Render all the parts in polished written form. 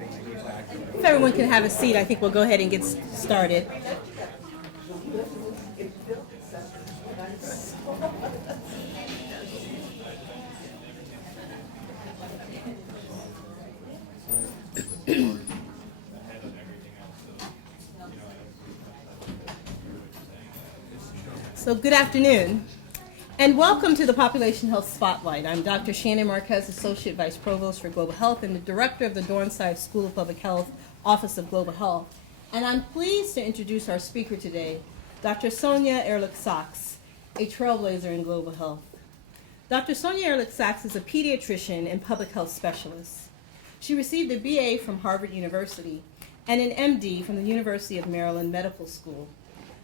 If everyone can have a seat, I think we'll go ahead and get started. So good afternoon, and welcome to the Population Health Spotlight. I'm Dr. Shannon Marquez, Associate Vice Provost for Global Health and the Director of the Dornsife School of Public Health, Office of Global Health. And I'm pleased to introduce our speaker today, Dr. Sonia Ehrlich Sachs, a trailblazer in global health. Dr. Sonia Ehrlich Sachs is a pediatrician and public health specialist. She received a BA from Harvard University and an MD from the University of Maryland Medical School.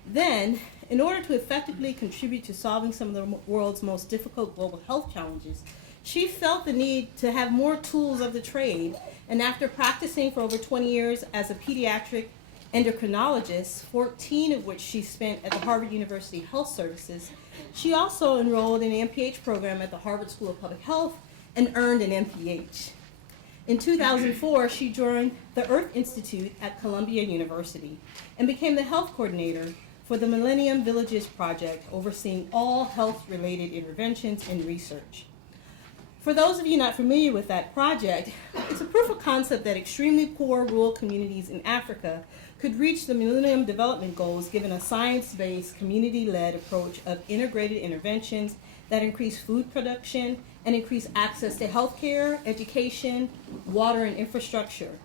Then, in order to effectively contribute to solving some of the world's most difficult global health challenges, she felt the need to have more tools of the trade, and after practicing for over 20 years as a pediatric endocrinologist, 14 of which she spent at the Harvard University Health Services, she also enrolled in an MPH program at the Harvard School of Public Health and earned an MPH. In 2004, she joined the Earth Institute at Columbia University and became the health coordinator for the Millennium Villages Project, overseeing all health-related interventions and research. For those of you not familiar with that project, it's a proof of concept that extremely poor rural communities in Africa could reach the Millennium Development Goals given a science-based, community-led approach of integrated interventions that increase food production and increase access to healthcare, education, water, and infrastructure.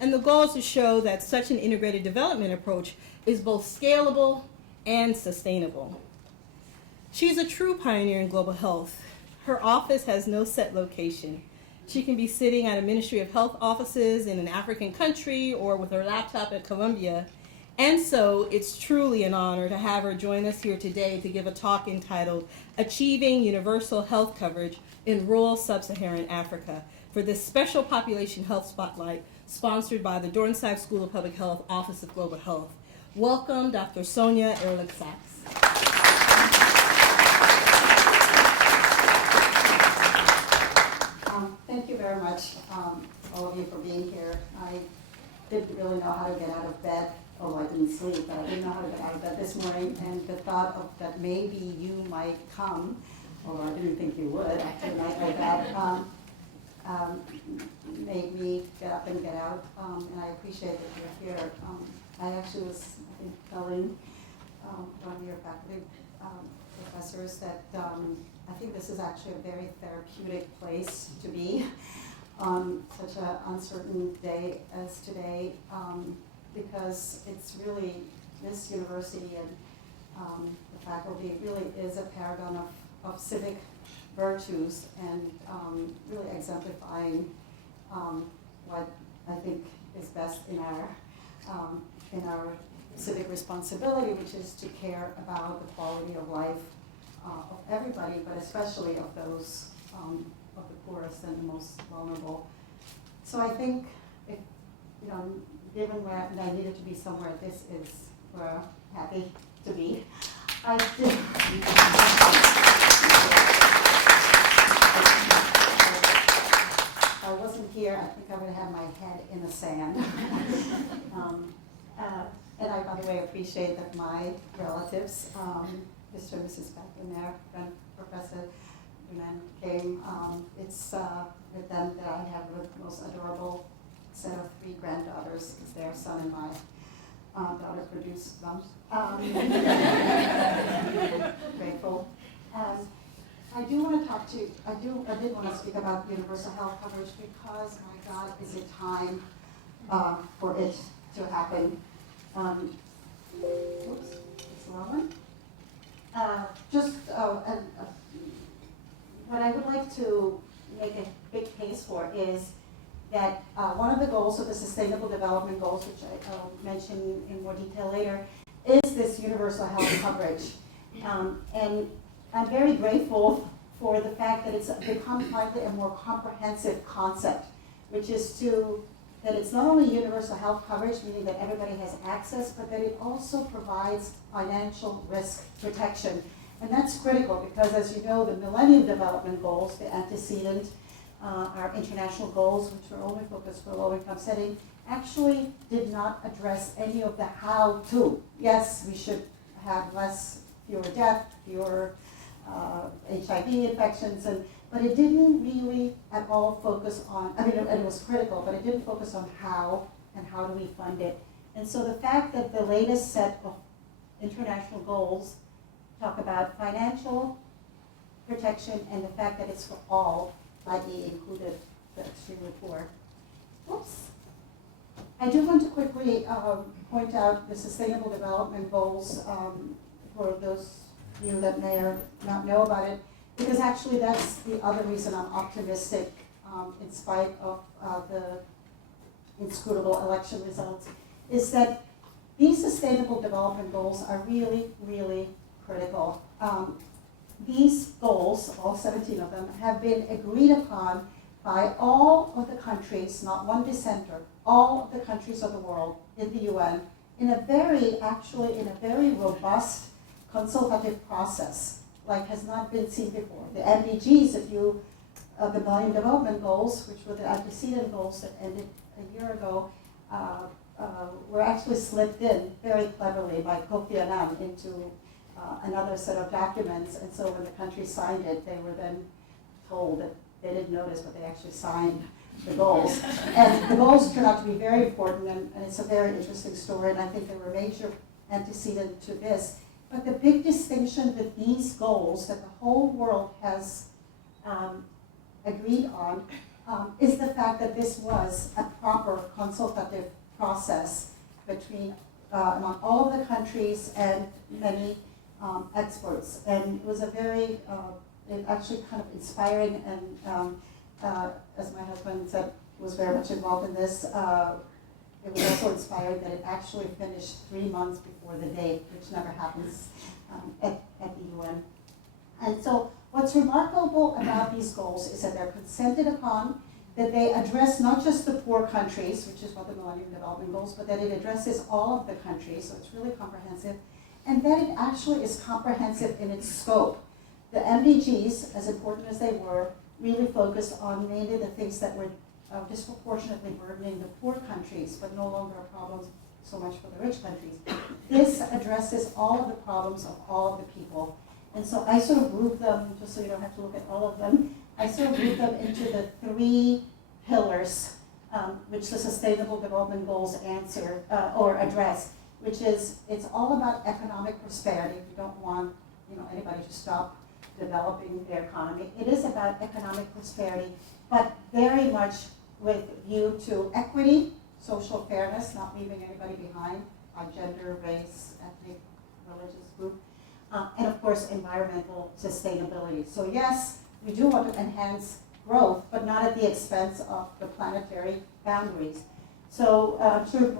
And the goal is to show that such an integrated development approach is both scalable and sustainable. She's a true pioneer in global health. Her office has no set location. She can be sitting at a Ministry of Health offices in an African country or with her laptop at Columbia. And so it's truly an honor to have her join us here today to give a talk entitled Achieving Universal Health Coverage in Rural Sub-Saharan Africa for this special Population Health Spotlight sponsored by the Dornsife School of Public Health, Office of Global Health. Welcome, Dr. Sonia Ehrlich Sachs. Thank you very much, all of you, for being here. I didn't really know how to get out of bed. Oh, I didn't sleep, but I didn't know how to get out of bed this morning, and the thought of that maybe you might come, although I didn't think you would after a night like that, made me get up and get out, and I appreciate that you're here. I actually was telling one of your faculty professors that I think this is actually a very therapeutic place to be on such an uncertain day as today, because it's really, this university and the faculty really is a paragon of civic virtues and really exemplifying what I think is best in our civic responsibility, which is to care about the quality of life of everybody, but especially of those of the poorest and the most vulnerable. So I think, if, given where I needed to be somewhere, this is where I'm happy to be. I did. If I wasn't here, I think I would have my head in the sand. And I, by the way, appreciate that my relatives, Mr. and Mrs. Beckman, and Professor Dunan came. It's with them that I have the most adorable set of 3 granddaughters, because their son and my daughter produced them. Grateful. I do want to talk to you, I did want to speak about universal health coverage because, my God, is it time for it to happen. Oops, it's a long one. What I would like to make a big case for is that one of the goals of the Sustainable Development Goals, which I'll mention in more detail later, is this universal health coverage. And I'm very grateful for the fact that it's become finally a more comprehensive concept, which is that it's not only universal health coverage, meaning that everybody has access, but that it also provides financial risk protection. And that's critical because, as you know, the Millennium Development Goals, the antecedent, our international goals, which were only focused for low-income setting, actually did not address any of the how-to. Yes, we should have fewer deaths, fewer HIV infections, but it didn't really at all focus on, and it was critical, but it didn't focus on how and how do we fund it. And so the fact that the latest set of international goals talk about financial protection and the fact that it's for all, i.e. included the extremely poor. Oops. I do want to quickly point out the Sustainable Development Goals for those of you that may or not know about it, because actually that's the other reason I'm optimistic in spite of the inscrutable election results, is that these Sustainable Development Goals are really, really critical. These goals, all 17 of them, have been agreed upon by all of the countries, not one dissenter, all of the countries of the world in the UN, in a very robust consultative process, like has not been seen before. The MDGs, the Millennium Development Goals, which were the antecedent goals that ended a year ago, were actually slipped in very cleverly by Kofi Annan into another set of documents, and so when the countries signed it, they were then told that they didn't notice, but they actually signed the goals. And the goals turned out to be very important, and it's a very interesting story, and I think they were a major antecedent to this. But the big distinction with these goals that the whole world has agreed on is the fact that this was a proper consultative process between among all of the countries and many experts. And it was a very, it actually kind of inspiring, and as my husband said, was very much involved in this. It was also inspiring that it actually finished 3 months before the date, which never happens at the UN. And so what's remarkable about these goals is that they're consented upon, that they address not just the poor countries, which is what the Millennium Development Goals, but that it addresses all of the countries, so it's really comprehensive, and that it actually is comprehensive in its scope. The MDGs, as important as they were, really focused on mainly the things that were disproportionately burdening the poor countries, but no longer a problem so much for the rich countries. This addresses all of the problems of all of the people. And so I sort of group them, just so you don't have to look at all of them, I sort of group them into the 3 pillars which the Sustainable Development Goals answer or address, which is it's all about economic prosperity. We don't want anybody to stop developing their economy. It is about economic prosperity, but very much with view to equity, social fairness, not leaving anybody behind by gender, race, ethnic, religious group, and of course environmental sustainability. So yes, we do want to enhance growth, but not at the expense of the planetary boundaries. So I'm sure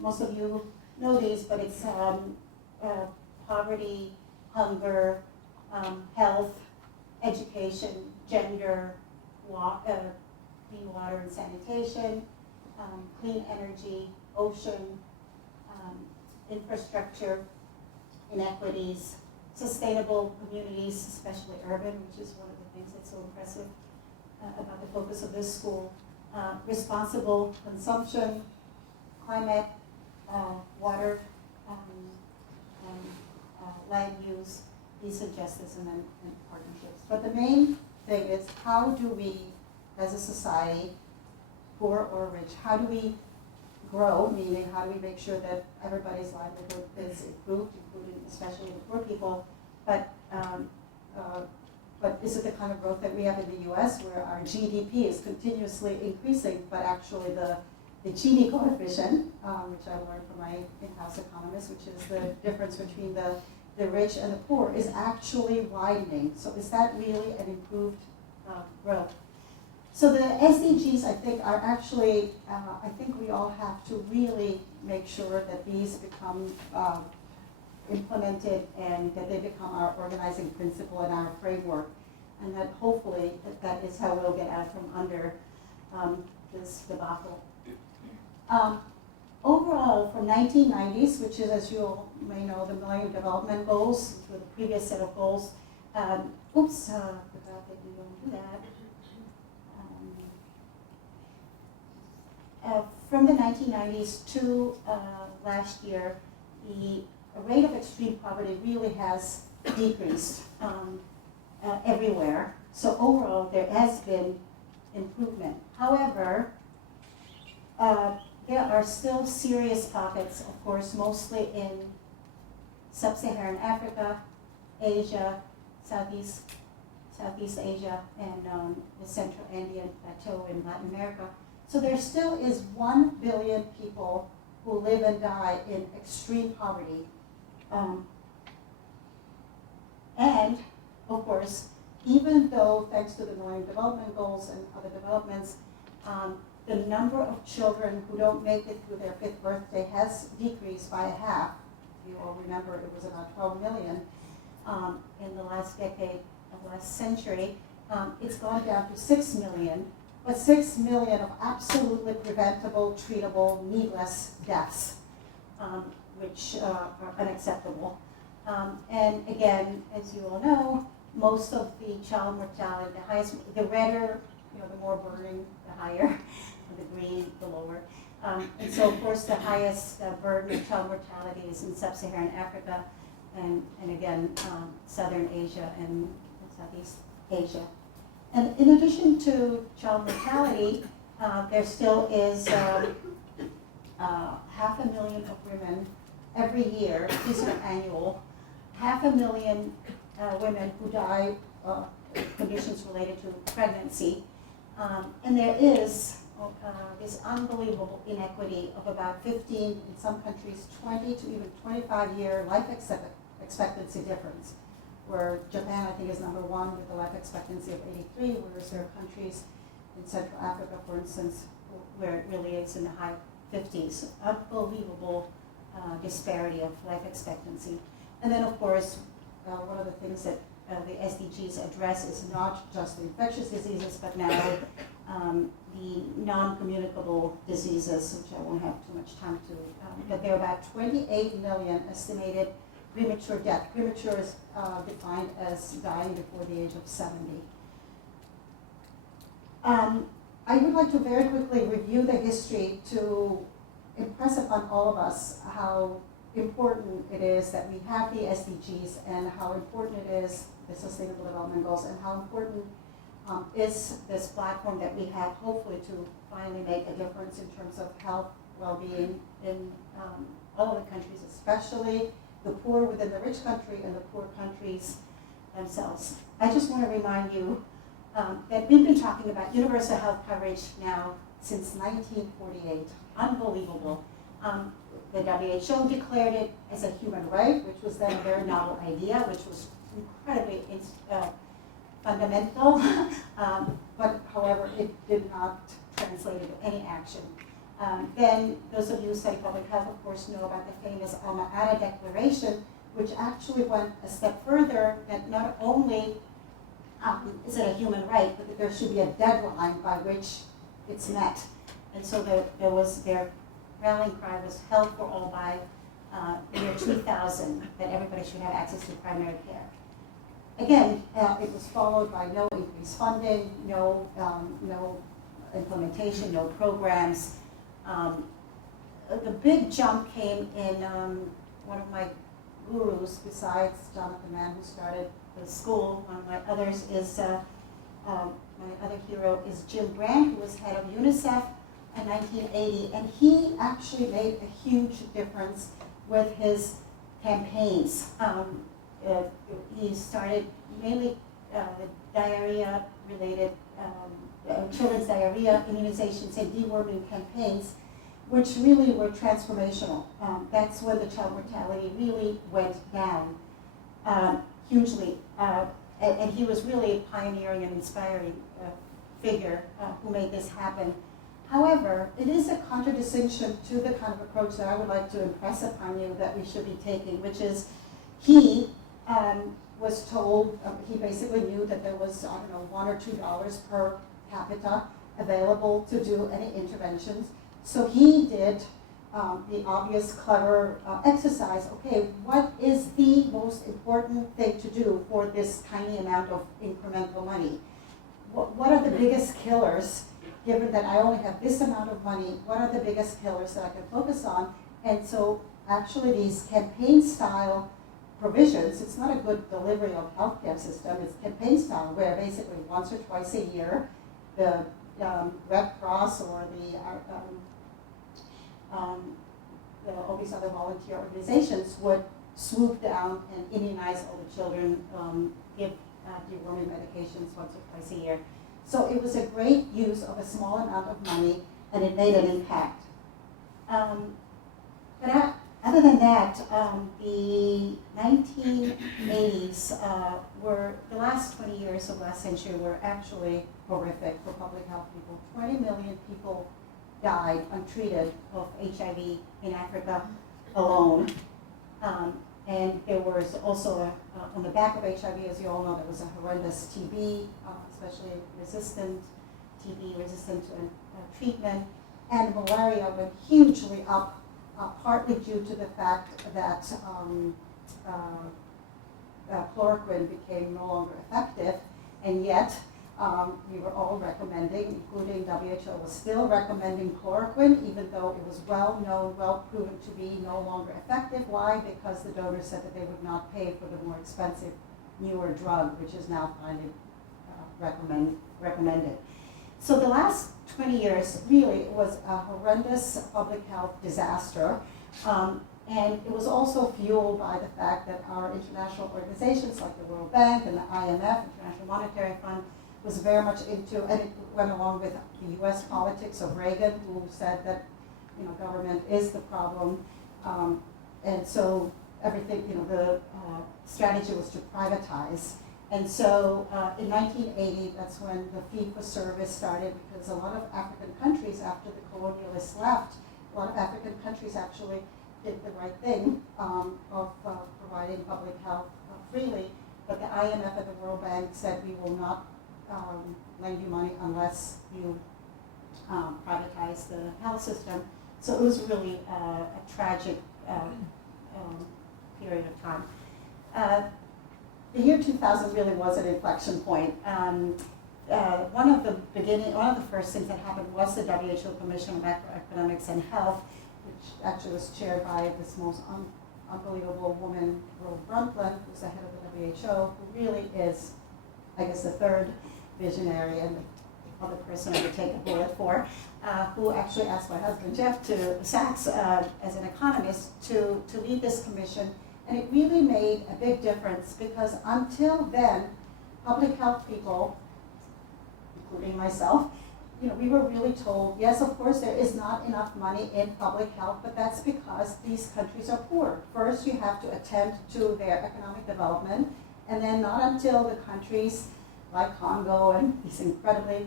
most of you know these, but it's poverty, hunger, health, education, gender, clean water and sanitation, clean energy, ocean, infrastructure, inequities, sustainable communities, especially urban, which is one of the things that's so impressive about the focus of this school, responsible consumption, climate, water, land use, decent justice, and partnerships. But the main thing is, how do we, as a society, poor or rich, how do we grow, meaning how do we make sure that everybody's livelihood is improved, including especially the poor people, but is it the kind of growth that we have in the US, where our GDP is continuously increasing, but actually the Gini coefficient, which I learned from my in-house economist, which is the difference between the rich and the poor, is actually widening. So is that really an improved growth? So the SDGs, I think, are actually, I think we all have to really make sure that these become implemented and that they become our organizing principle and our framework, and that hopefully that is how we'll get out from under this debacle. Overall, from 1990s, which is, as you all may know, the Millennium Development Goals, which were the previous set of goals. Forgot that you don't do that. from the 1990s to last year, the rate of extreme poverty really has decreased everywhere. So overall, there has been improvement. However, there are still serious pockets, of course, mostly in Sub-Saharan Africa, Asia, Southeast Asia, and the Central Andean Plateau in Latin America. So there still is 1 billion people who live and die in extreme poverty. And, of course, even though, thanks to the Millennium Development Goals and other developments, the number of children who don't make it through their 5th birthday has decreased by a half. You all remember it was about 12 million in the last decade of last century. It's gone down to 6 million, but 6 million of absolutely preventable, treatable, needless deaths, which are unacceptable. And again, as you all know, most of the child mortality, the highest, the redder, the more burning, the higher, and the green, the lower. And so, of course, the highest burden of child mortality is in Sub-Saharan Africa, and again, Southern Asia and Southeast Asia. And in addition to child mortality, there still is 500,000 of women every year, these are annual, 500,000 women who die of conditions related to pregnancy. And there is this unbelievable inequity of about 15, in some countries, 20 to even 25-year life expectancy difference, where Japan, I think, is number 1 with a life expectancy of 83, whereas there are countries in Central Africa, for instance, where it really is in the high 50s. Unbelievable disparity of life expectancy. And then, of course, one of the things that the SDGs address is not just the infectious diseases, but now the non-communicable diseases, which I won't have too much time to, but there are about 28 million estimated premature death. Premature is defined as dying before the age of 70. I would like to very quickly review the history to impress upon all of us how important it is that we have the SDGs and how important it is, the Sustainable Development Goals, and how important is this platform that we have, hopefully, to finally make a difference in terms of health, well-being in all of the countries, especially the poor within the rich country and the poor countries themselves. I just want to remind you that we've been talking about universal health coverage now since 1948. Unbelievable. The WHO declared it as a human right, which was then a very novel idea, which was incredibly fundamental, but however, it did not translate into any action. Then those of you who study public health, of course, know about the famous Alma Ata Declaration, which actually went a step further, that not only is it a human right, but that there should be a deadline by which it's met. And so their rallying cry was health for all by year 2000, that everybody should have access to primary care. Again, it was followed by no increased funding, no implementation, no programs. The big jump came in one of my gurus, besides Jonathan Mann, who started the school. One of my others is, my other hero is Jim Grant, who was head of UNICEF in 1980, and he actually made a huge difference with his campaigns. He started mainly diarrhea-related, children's diarrhea immunizations and deworming campaigns, which really were transformational. That's when the child mortality really went down hugely. And he was really a pioneering and inspiring figure who made this happen. However, it is a contradistinction to the kind of approach that I would like to impress upon you that we should be taking, which is he was told, he basically knew that there was, I don't know, $1 or $2 per capita available to do any interventions. So he did the obvious, clever exercise. Okay, what is the most important thing to do for this tiny amount of incremental money? What are the biggest killers given that I only have this amount of money, what are the biggest killers that I can focus on? And so actually these campaign style provisions, it's not a good delivery of healthcare system, it's campaign style where basically once or twice a year, the Red Cross or all these other volunteer organizations would swoop down and immunize all the children, give deworming medications once or twice a year. So it was a great use of a small amount of money, and it made an impact. Other than that, the 1980s were, the last 20 years of last century were actually horrific for public health people. 20 million people died untreated of HIV in Africa alone. And there was also, on the back of HIV, as you all know, there was a horrendous TB, especially resistant TB, resistant to treatment, and malaria went hugely up, partly due to the fact that chloroquine became no longer effective, and yet we were all recommending, including WHO, was still recommending chloroquine, even though it was well known, well proven to be no longer effective. Why? Because the donors said that they would not pay for the more expensive, newer drug, which is now finally recommended. So the last 20 years really was a horrendous public health disaster. And it was also fueled by the fact that our international organizations like the World Bank and the IMF, International Monetary Fund, was very much into, and it went along with the US politics of Reagan, who said that, government is the problem. And so everything, the strategy was to privatize. And so in 1980, that's when the fee-for-service started, because a lot of African countries, after the colonialists left, a lot of African countries actually did the right thing of providing public health freely. But the IMF and the World Bank said, we will not lend you money unless you privatize the health system. So it was really a tragic period of time. The year 2000 really was an inflection point. One of the first things that happened was the WHO Commission on Macroeconomics and Health, which actually was chaired by this most unbelievable woman, Rose Brundtland, who's the head of the WHO, who really is, I guess, the third visionary and the other person I would take a bullet for, who actually asked my husband Jeff to Sachs as an economist to lead this commission. And it really made a big difference because until then, public health people, including myself, we were really told, yes, of course, there is not enough money in public health, but that's because these countries are poor. First, you have to attend to their economic development, and then not until the countries like Congo and these incredibly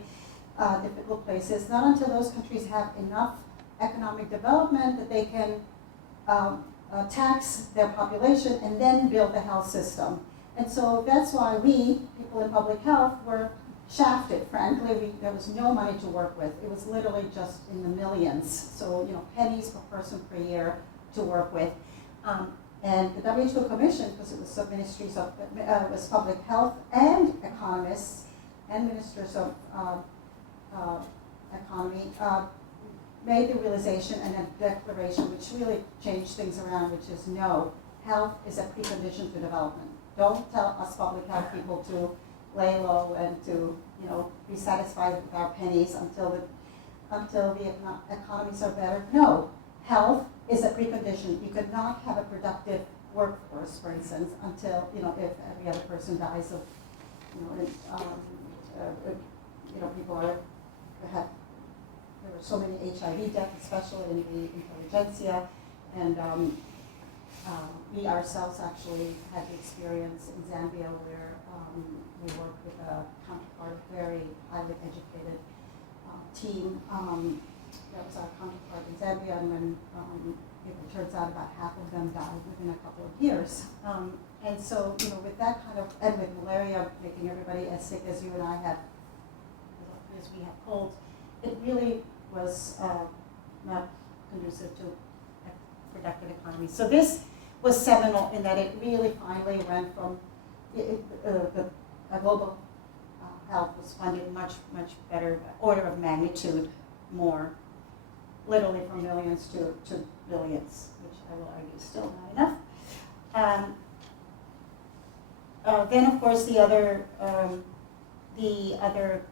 difficult places, not until those countries have enough economic development that they can tax their population and then build the health system. And so that's why we, people in public health, were shafted, frankly. There was no money to work with. It was literally just in the millions. So, pennies per person per year to work with. And the WHO Commission, because it was sub-ministries of, was public health and economists and ministers of economy, made the realization and a declaration which really changed things around, which is no, health is a precondition to development. Don't tell us public health people to lay low and to be satisfied with our pennies until the economies are better. No, health is a precondition. You could not have a productive workforce, for instance, until if every other person dies of people there were so many HIV deaths, especially in the intelligentsia, and we ourselves actually had the experience in Zambia where we worked with a counterpart, very highly educated team. That was our counterpart in Zambia, and when it turns out about half of them died within a couple of years. And so, with that kind of, and with malaria making everybody as sick as you and I have, as we have colds, it really was not conducive to a productive economy. So this was seminal in that it really finally went from a global health was funded much better, order of magnitude more, literally from millions to billions, which I will argue is still not enough. Then, of course, the other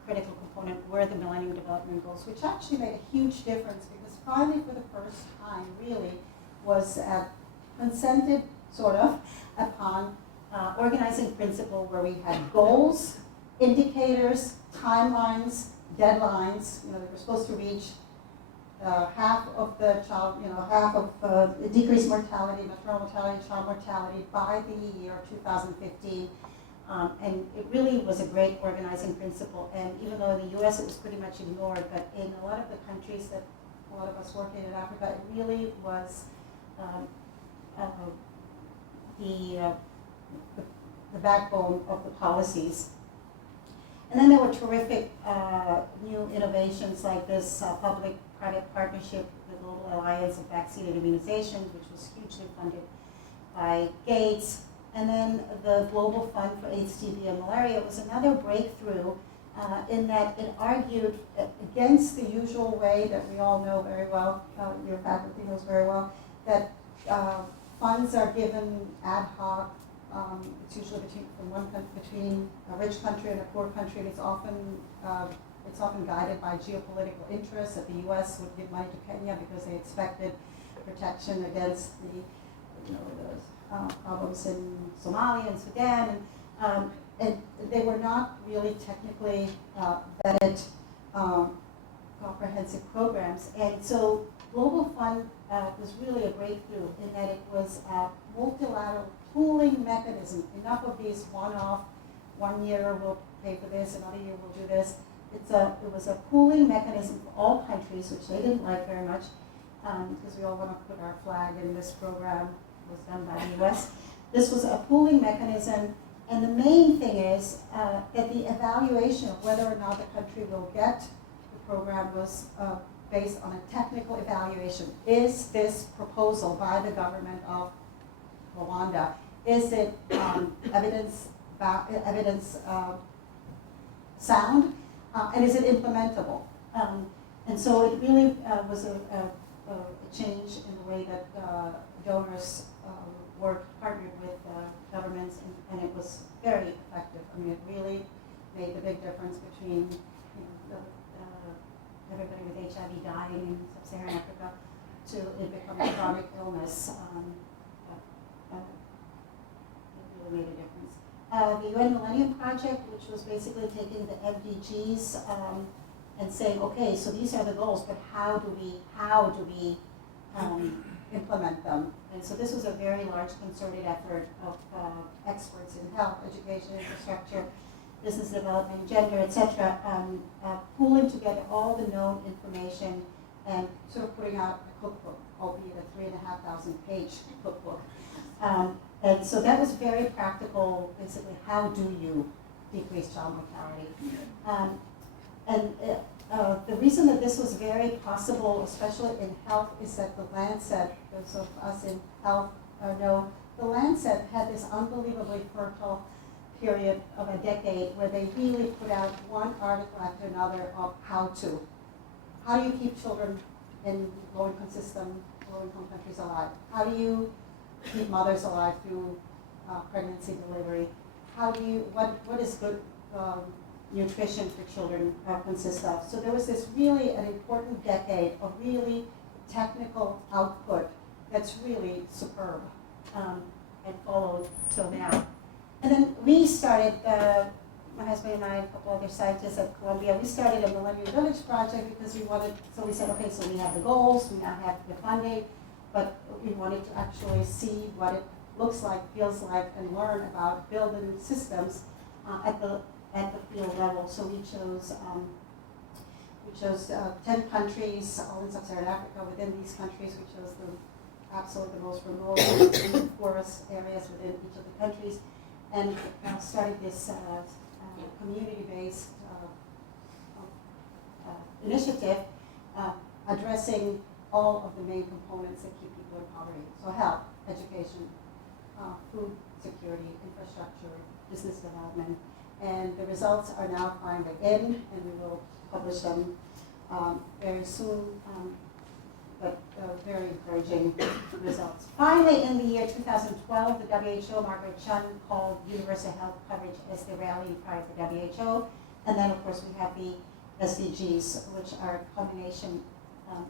critical component were the Millennium Development Goals, which actually made a huge difference because finally, for the first time, really, was consented, sort of, upon organizing principle where we had goals, indicators, timelines, deadlines. They were supposed to reach half of the child, half of decreased mortality, maternal mortality, child mortality by the year 2015. And it really was a great organizing principle. And even though in the U.S. it was pretty much ignored, but in a lot of the countries that a lot of us work in Africa, it really was the backbone of the policies. And then there were terrific new innovations like this public-private partnership, the Global Alliance of Vaccine and Immunization, which was hugely funded by Gates. And then the Global Fund for AIDS, TB, and Malaria was another breakthrough in that it argued against the usual way that we all know very well, your faculty knows very well, that funds are given ad hoc. It's usually between a rich country and a poor country, and it's often guided by geopolitical interests. That the U.S. would give money to Kenya because they expected protection against the problems in Somalia and Sudan, and they were not really technically vetted comprehensive programs. And so Global Fund was really a breakthrough in that it was a multilateral pooling mechanism. Enough of these one-off, 1 year we'll pay for this, another year we'll do this. It was a pooling mechanism for all countries, which they didn't like very much, because we all want to put our flag in this program. Was done by the U.S. This was a pooling mechanism, and the main thing is that the evaluation of whether or not the country will get the program was based on a technical evaluation. Is this proposal by the government of Rwanda, is it evidence sound, and is it implementable? And so it really was a change in the way that donors partnered with governments, and it was very effective. I mean, it really made the big difference between everybody with HIV dying in Sub-Saharan Africa to it becoming a chronic illness. It really made a difference. The UN Millennium Project, which was basically taking the MDGs and saying, okay, so these are the goals, but how do we implement them? And so this was a very large concerted effort of experts in health, education, infrastructure, business development, gender, etc., pooling together all the known information and sort of putting out a cookbook, albeit a 3,500 page cookbook. And so that was very practical, basically, how do you decrease child mortality? The reason that this was very possible, especially in health, is that the Lancet, those of us in health know, the Lancet had this unbelievably fertile period of a decade where they really put out one article after another of how to. How do you keep children in low-income countries alive? How do you keep mothers alive through pregnancy, delivery? What is good nutrition for children consist of? So there was this really an important decade of really technical output that's really superb and followed till now. And then we started, my husband and I, a couple other scientists at Columbia, we started a Millennium Village project because we said, okay, so we have the goals, we now have the funding, but we wanted to actually see what it looks like, feels like, and learn about building systems at the field level. So we chose 10 countries, all in Sub-Saharan Africa. Within these countries, we chose absolutely the most remote and poorest areas within each of the countries, and started this community-based initiative addressing all of the main components that keep people in poverty. So health, education, food security, infrastructure, business development, And the results are now finally in, and we will publish them very soon, but very encouraging results. Finally, in the year 2012, the WHO, Margaret Chun, called universal health coverage as the rallying cry of the WHO. And then, of course, we have the SDGs, which are a combination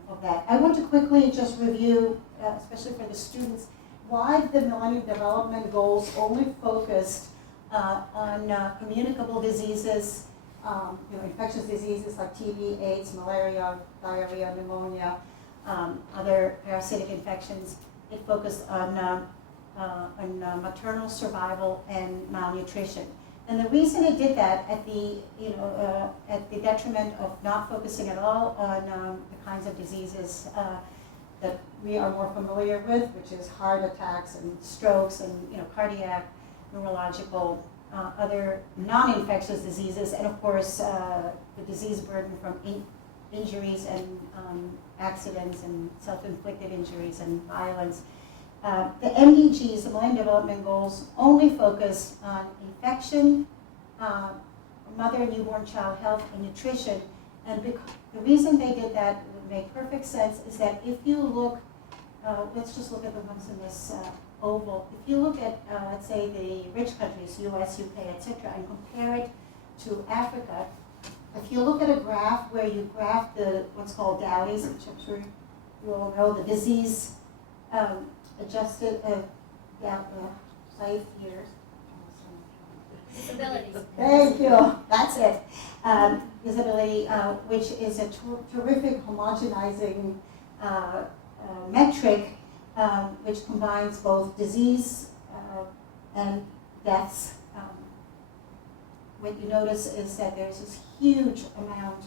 of that. I want to quickly just review, especially for the students, why the Millennium Development Goals only focused on communicable diseases, infectious diseases like TB, AIDS, malaria, diarrhea, pneumonia, other parasitic infections. It focused on maternal survival and malnutrition. And the reason it did that at the detriment of not focusing at all on the kinds of diseases that we are more familiar with, which is heart attacks and strokes and cardiac, neurological, other non-infectious diseases, and of course the disease burden from injuries and accidents and self-inflicted injuries and violence. The MDGs, the Millennium Development Goals, only focus on infection, mother, newborn, child health, and nutrition. And the reason they did that would make perfect sense is that if you look, let's just look at the ones in this oval. If you look at, let's say, the rich countries, US, UK, etc., and compare it to Africa, if you look at a graph where you graph the what's called DALYs, which I'm sure you all know, the disease adjusted life years. Disabilities. Thank you. That's it. Disability, which is a terrific homogenizing metric, which combines both disease and deaths. What you notice is that there's this huge amount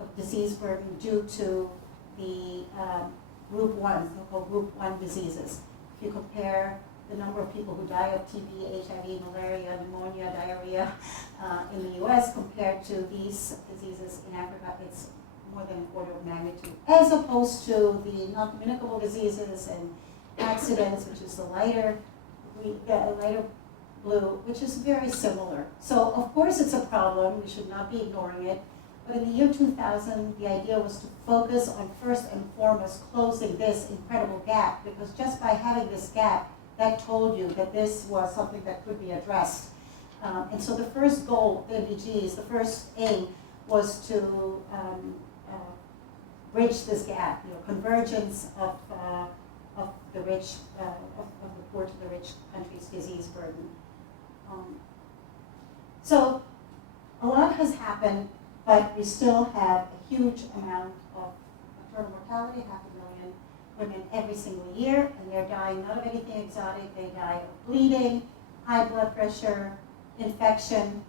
of disease burden due to the group 1, so-called group 1 diseases. If you compare the number of people who die of TB, HIV, malaria, pneumonia, diarrhea in the US compared to these diseases in Africa, it's more than an order of magnitude, as opposed to the non-communicable diseases and accidents, which is the lighter blue, which is very similar. So of course it's a problem, we should not be ignoring it, but in the year 2000, the idea was to focus on first and foremost closing this incredible gap, because just by having this gap, that told you that this was something that could be addressed. And so the first goal, the MDGs, the first aim was to bridge this gap, convergence of the rich, of the poor to the rich countries' disease burden. So a lot has happened, but we still have a huge amount of maternal mortality, 500,000 women every single year, and they're dying not of anything exotic. They die of bleeding, high blood pressure, infection,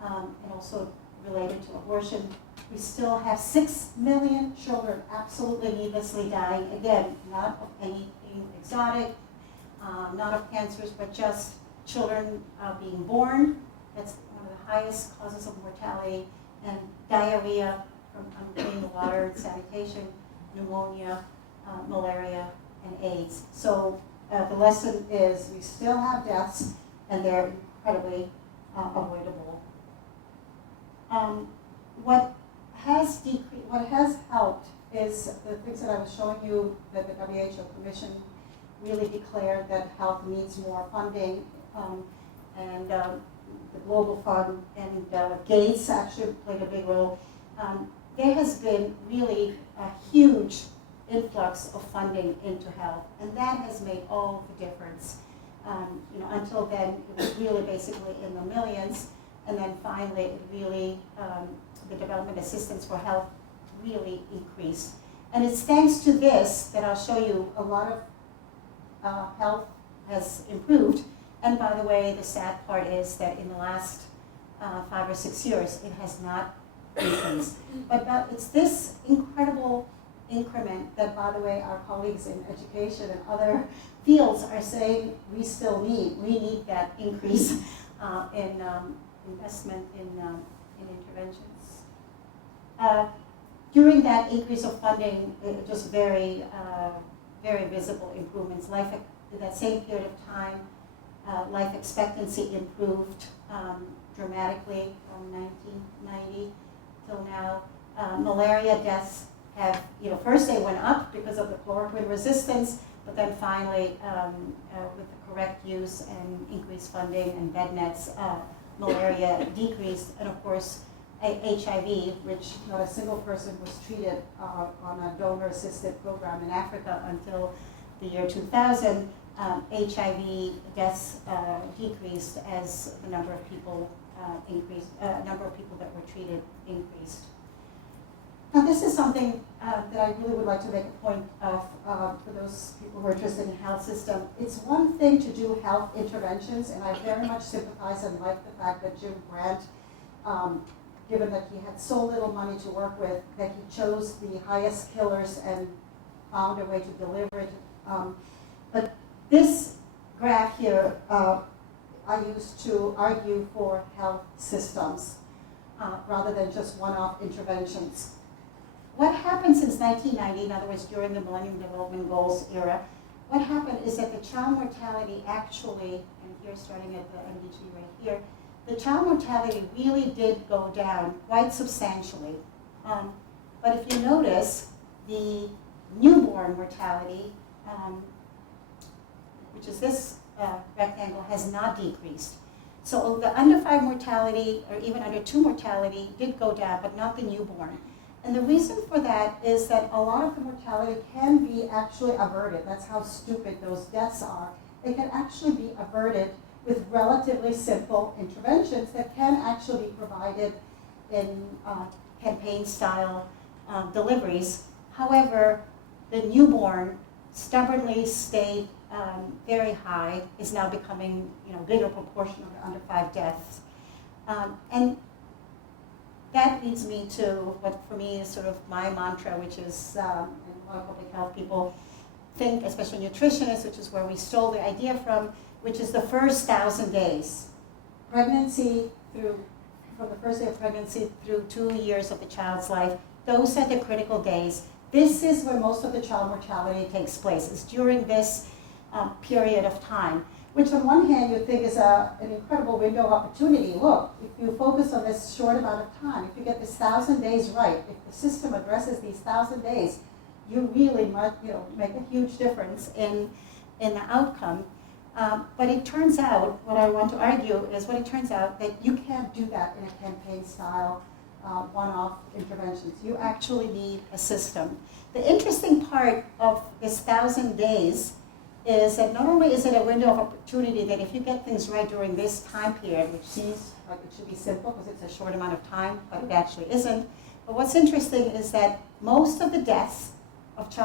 and also related to abortion. We still have 6 million children absolutely needlessly dying, again, not of anything exotic, not of cancers, but just children being born. That's one of the highest causes of mortality, and diarrhea from unclean water and sanitation, pneumonia, malaria, and AIDS. So the lesson is we still have deaths, and they're incredibly avoidable. What has helped is the things that I was showing you, that the WHO Commission really declared that health needs more funding, and the Global Fund and Gates actually played a big role. There has been really a huge influx of funding into health, and that has made all the difference. Until then, it was really basically in the millions, and then finally, it really, the development assistance for health really increased. And it's thanks to this that I'll show you a lot of health has improved. And by the way, the sad part is that in the last 5 or 6 years, it has not increased. But it's this incredible increment that, by the way, our colleagues in education and other fields are saying we still need. We need that increase in investment in interventions. During that increase of funding, just very visible improvements. In that same period of time, life expectancy improved dramatically from 1990 till now. Malaria deaths have, first they went up because of the chloroquine resistance, but then finally, with the correct use and increased funding and bed nets, malaria decreased. And of course, HIV, which not a single person was treated on a donor-assisted program in Africa until the year 2000, HIV deaths decreased as the number of people increased, number of people that were treated increased. Now this is something that I really would like to make a point of for those people who are interested in the health system. It's one thing to do health interventions, and I very much sympathize and like the fact that Jim Grant, given that he had so little money to work with, that he chose the highest killers and found a way to deliver it. But this graph here I used to argue for health systems rather than just one-off interventions. What happened since 1990, in other words, during the Millennium Development Goals era, what happened is that the child mortality actually, and here starting at the MDG right here, the child mortality really did go down quite substantially. But if you notice, the newborn mortality, which is this rectangle, has not decreased. So the under 5 mortality, or even under 2 mortality, did go down, but not the newborn. And the reason for that is that a lot of the mortality can be actually averted. That's how stupid those deaths are. They can actually be averted with relatively simple interventions that can actually be provided in campaign-style deliveries. However, the newborn stubbornly stayed very high, is now becoming a bigger proportion of the under 5 deaths. And that leads me to what for me is sort of my mantra, which is, and a lot of public health people think, especially nutritionists, which is where we stole the idea from, which is the first 1,000 days. Pregnancy from the first day of pregnancy through 2 years of the child's life, those are the critical days. This is where most of the child mortality takes place. It's during this period of time, which on one hand you think is an incredible window of opportunity. Look, if you focus on this short amount of time, if you get this 1,000 days right, if the system addresses these 1,000 days, you really might make a huge difference in the outcome. But it turns out, what I want to argue is it turns out that you can't do that in a campaign-style one-off interventions. You actually need a system. The interesting part of this 1,000 days is that not only is it a window of opportunity that if you get things right during this time period, which seems like it should be simple because it's a short amount of time, but it actually isn't. But what's interesting is that most of the deaths of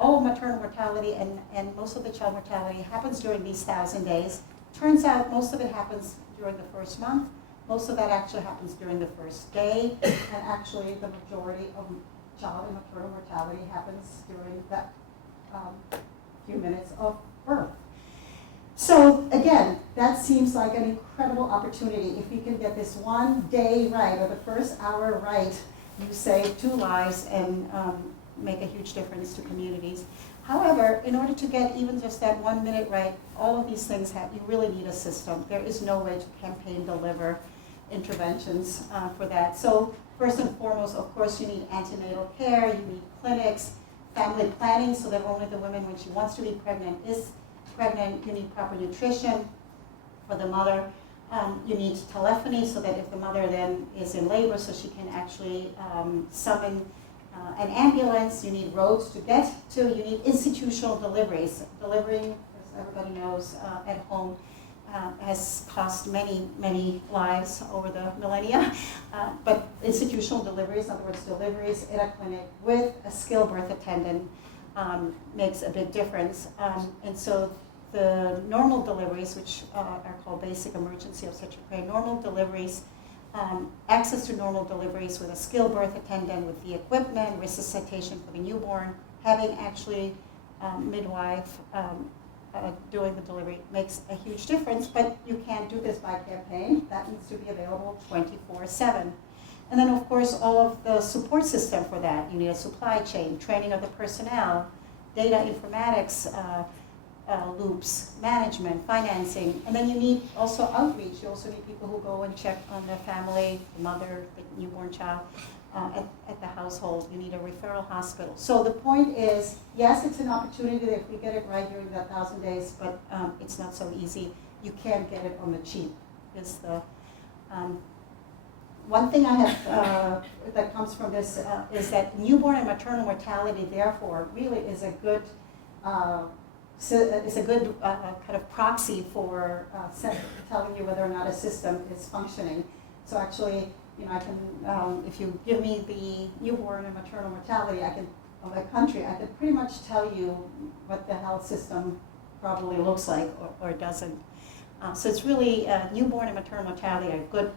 all maternal mortality and most of the child mortality happens during these 1,000 days. Turns out most of it happens during the first month. Most of that actually happens during the first day, and actually the majority of child and maternal mortality happens during that few minutes of birth. So again, that seems like an incredible opportunity. If you can get this one day right, or the first hour right, you save 2 lives and make a huge difference to communities. However, in order to get even just that 1 minute right, all of these things you really need a system. There is no way to campaign deliver interventions for that. So first and foremost, of course, you need antenatal care, you need clinics, family planning so that only the woman when she wants to be pregnant is pregnant. You need proper nutrition for the mother. You need telephony so that if the mother then is in labor so she can actually summon an ambulance. You need roads to get to. You need institutional deliveries. Delivering, as everybody knows, at home has cost many, many lives over the millennia. But institutional deliveries, in other words, deliveries in a clinic with a skilled birth attendant makes a big difference. And so the normal deliveries, which are called basic emergency obstetric care, normal deliveries, access to normal deliveries with a skilled birth attendant, with the equipment, resuscitation for the newborn, having actually midwife doing the delivery makes a huge difference, but you can't do this by campaign. That needs to be available 24/7. And then, of course, all of the support system for that. You need a supply chain, training of the personnel, data informatics, loops, management, financing, and then you need also outreach. You also need people who go and check on the family, the mother, the newborn child, at the household. You need a referral hospital. So the point is, yes, it's an opportunity if we get it right during that 1,000 days, but it's not so easy. You can't get it on the cheap. Is the one thing I have that comes from this is that newborn and maternal mortality, therefore, really is a good kind of proxy for telling you whether or not a system is functioning. So actually, I can, if you give me the newborn and maternal mortality, of the country, I could pretty much tell you what the health system probably looks like or doesn't. So it's really newborn and maternal mortality are good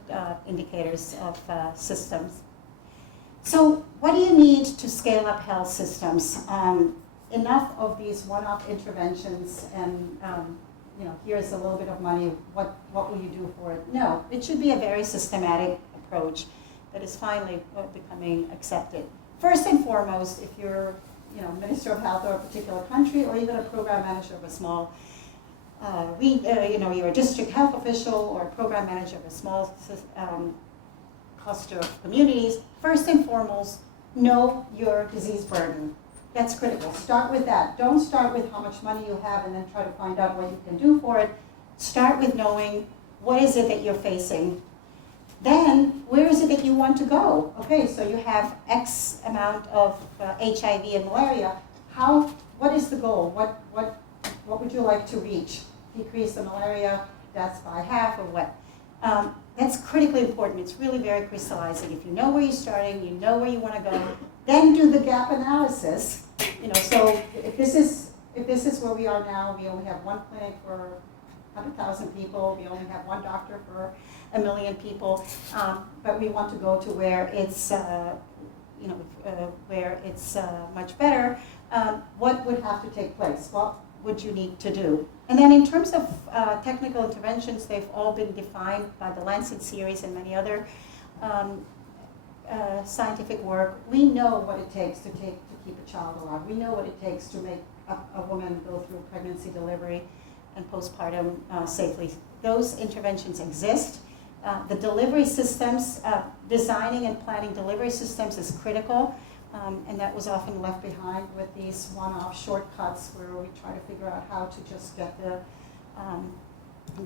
indicators of systems. So what do you need to scale up health systems? Enough of these one-off interventions and here's a little bit of money, what will you do for it? No, it should be a very systematic approach that is finally becoming accepted. First and foremost, if you're Minister of Health of a particular country or even a program manager of a small you're a district health official or a program manager of a small cluster of communities, first and foremost, know your disease burden. That's critical. Start with that. Don't start with how much money you have and then try to find out what you can do for it. Start with knowing what is it that you're facing. Then, where is it that you want to go? Okay, so you have X amount of HIV and malaria. What is the goal? What would you like to reach? Decrease the malaria deaths by half or what? That's critically important. It's really very precise. And if you know where you're starting, you know where you want to go, then do the gap analysis. So if this is where we are now, we only have one clinic for 100,000 people. We only have one doctor for 1 million people. But we want to go to where it's much better. What would have to take place? What would you need to do? And then in terms of technical interventions, they've all been defined by the Lancet series and many other scientific work. We know what it takes to keep a child alive. We know what it takes to make a woman go through pregnancy, delivery, and postpartum safely. Those interventions exist. The delivery systems, designing and planning delivery systems is critical. And that was often left behind with these one-off shortcuts where we try to figure out how to just get the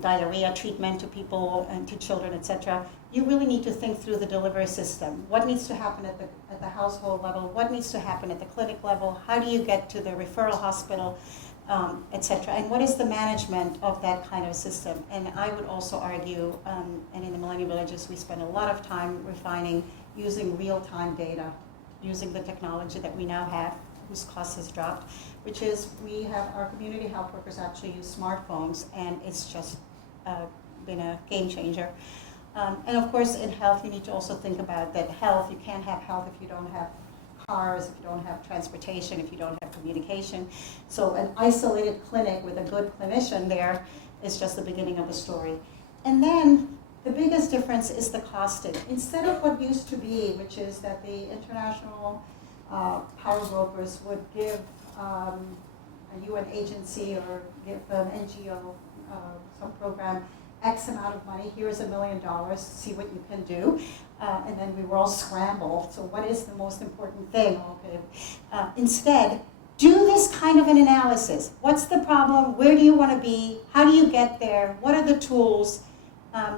diarrhea treatment to people and to children, etc. You really need to think through the delivery system. What needs to happen at the household level? What needs to happen at the clinic level? How do you get to the referral hospital, etc.? And what is the management of that kind of system? And I would also argue, and in the Millennium Villages, we spend a lot of time refining using real-time data, using the technology that we now have, whose cost has dropped, which is we have our community health workers actually use smartphones, and it's just been a game changer. And of course, in health, you need to also think about that health, you can't have health if you don't have cars, if you don't have transportation, if you don't have communication. So an isolated clinic with a good clinician there is just the beginning of the story. And then the biggest difference is the costing. Instead of what used to be, which is that the international power brokers would give a UN agency or give an NGO some program X amount of money, here's $1 million, see what you can do. And then we were all scrambled. So what is the most important thing? Okay. Instead, do this kind of an analysis. What's the problem? Where do you want to be? How do you get there? What are the tools?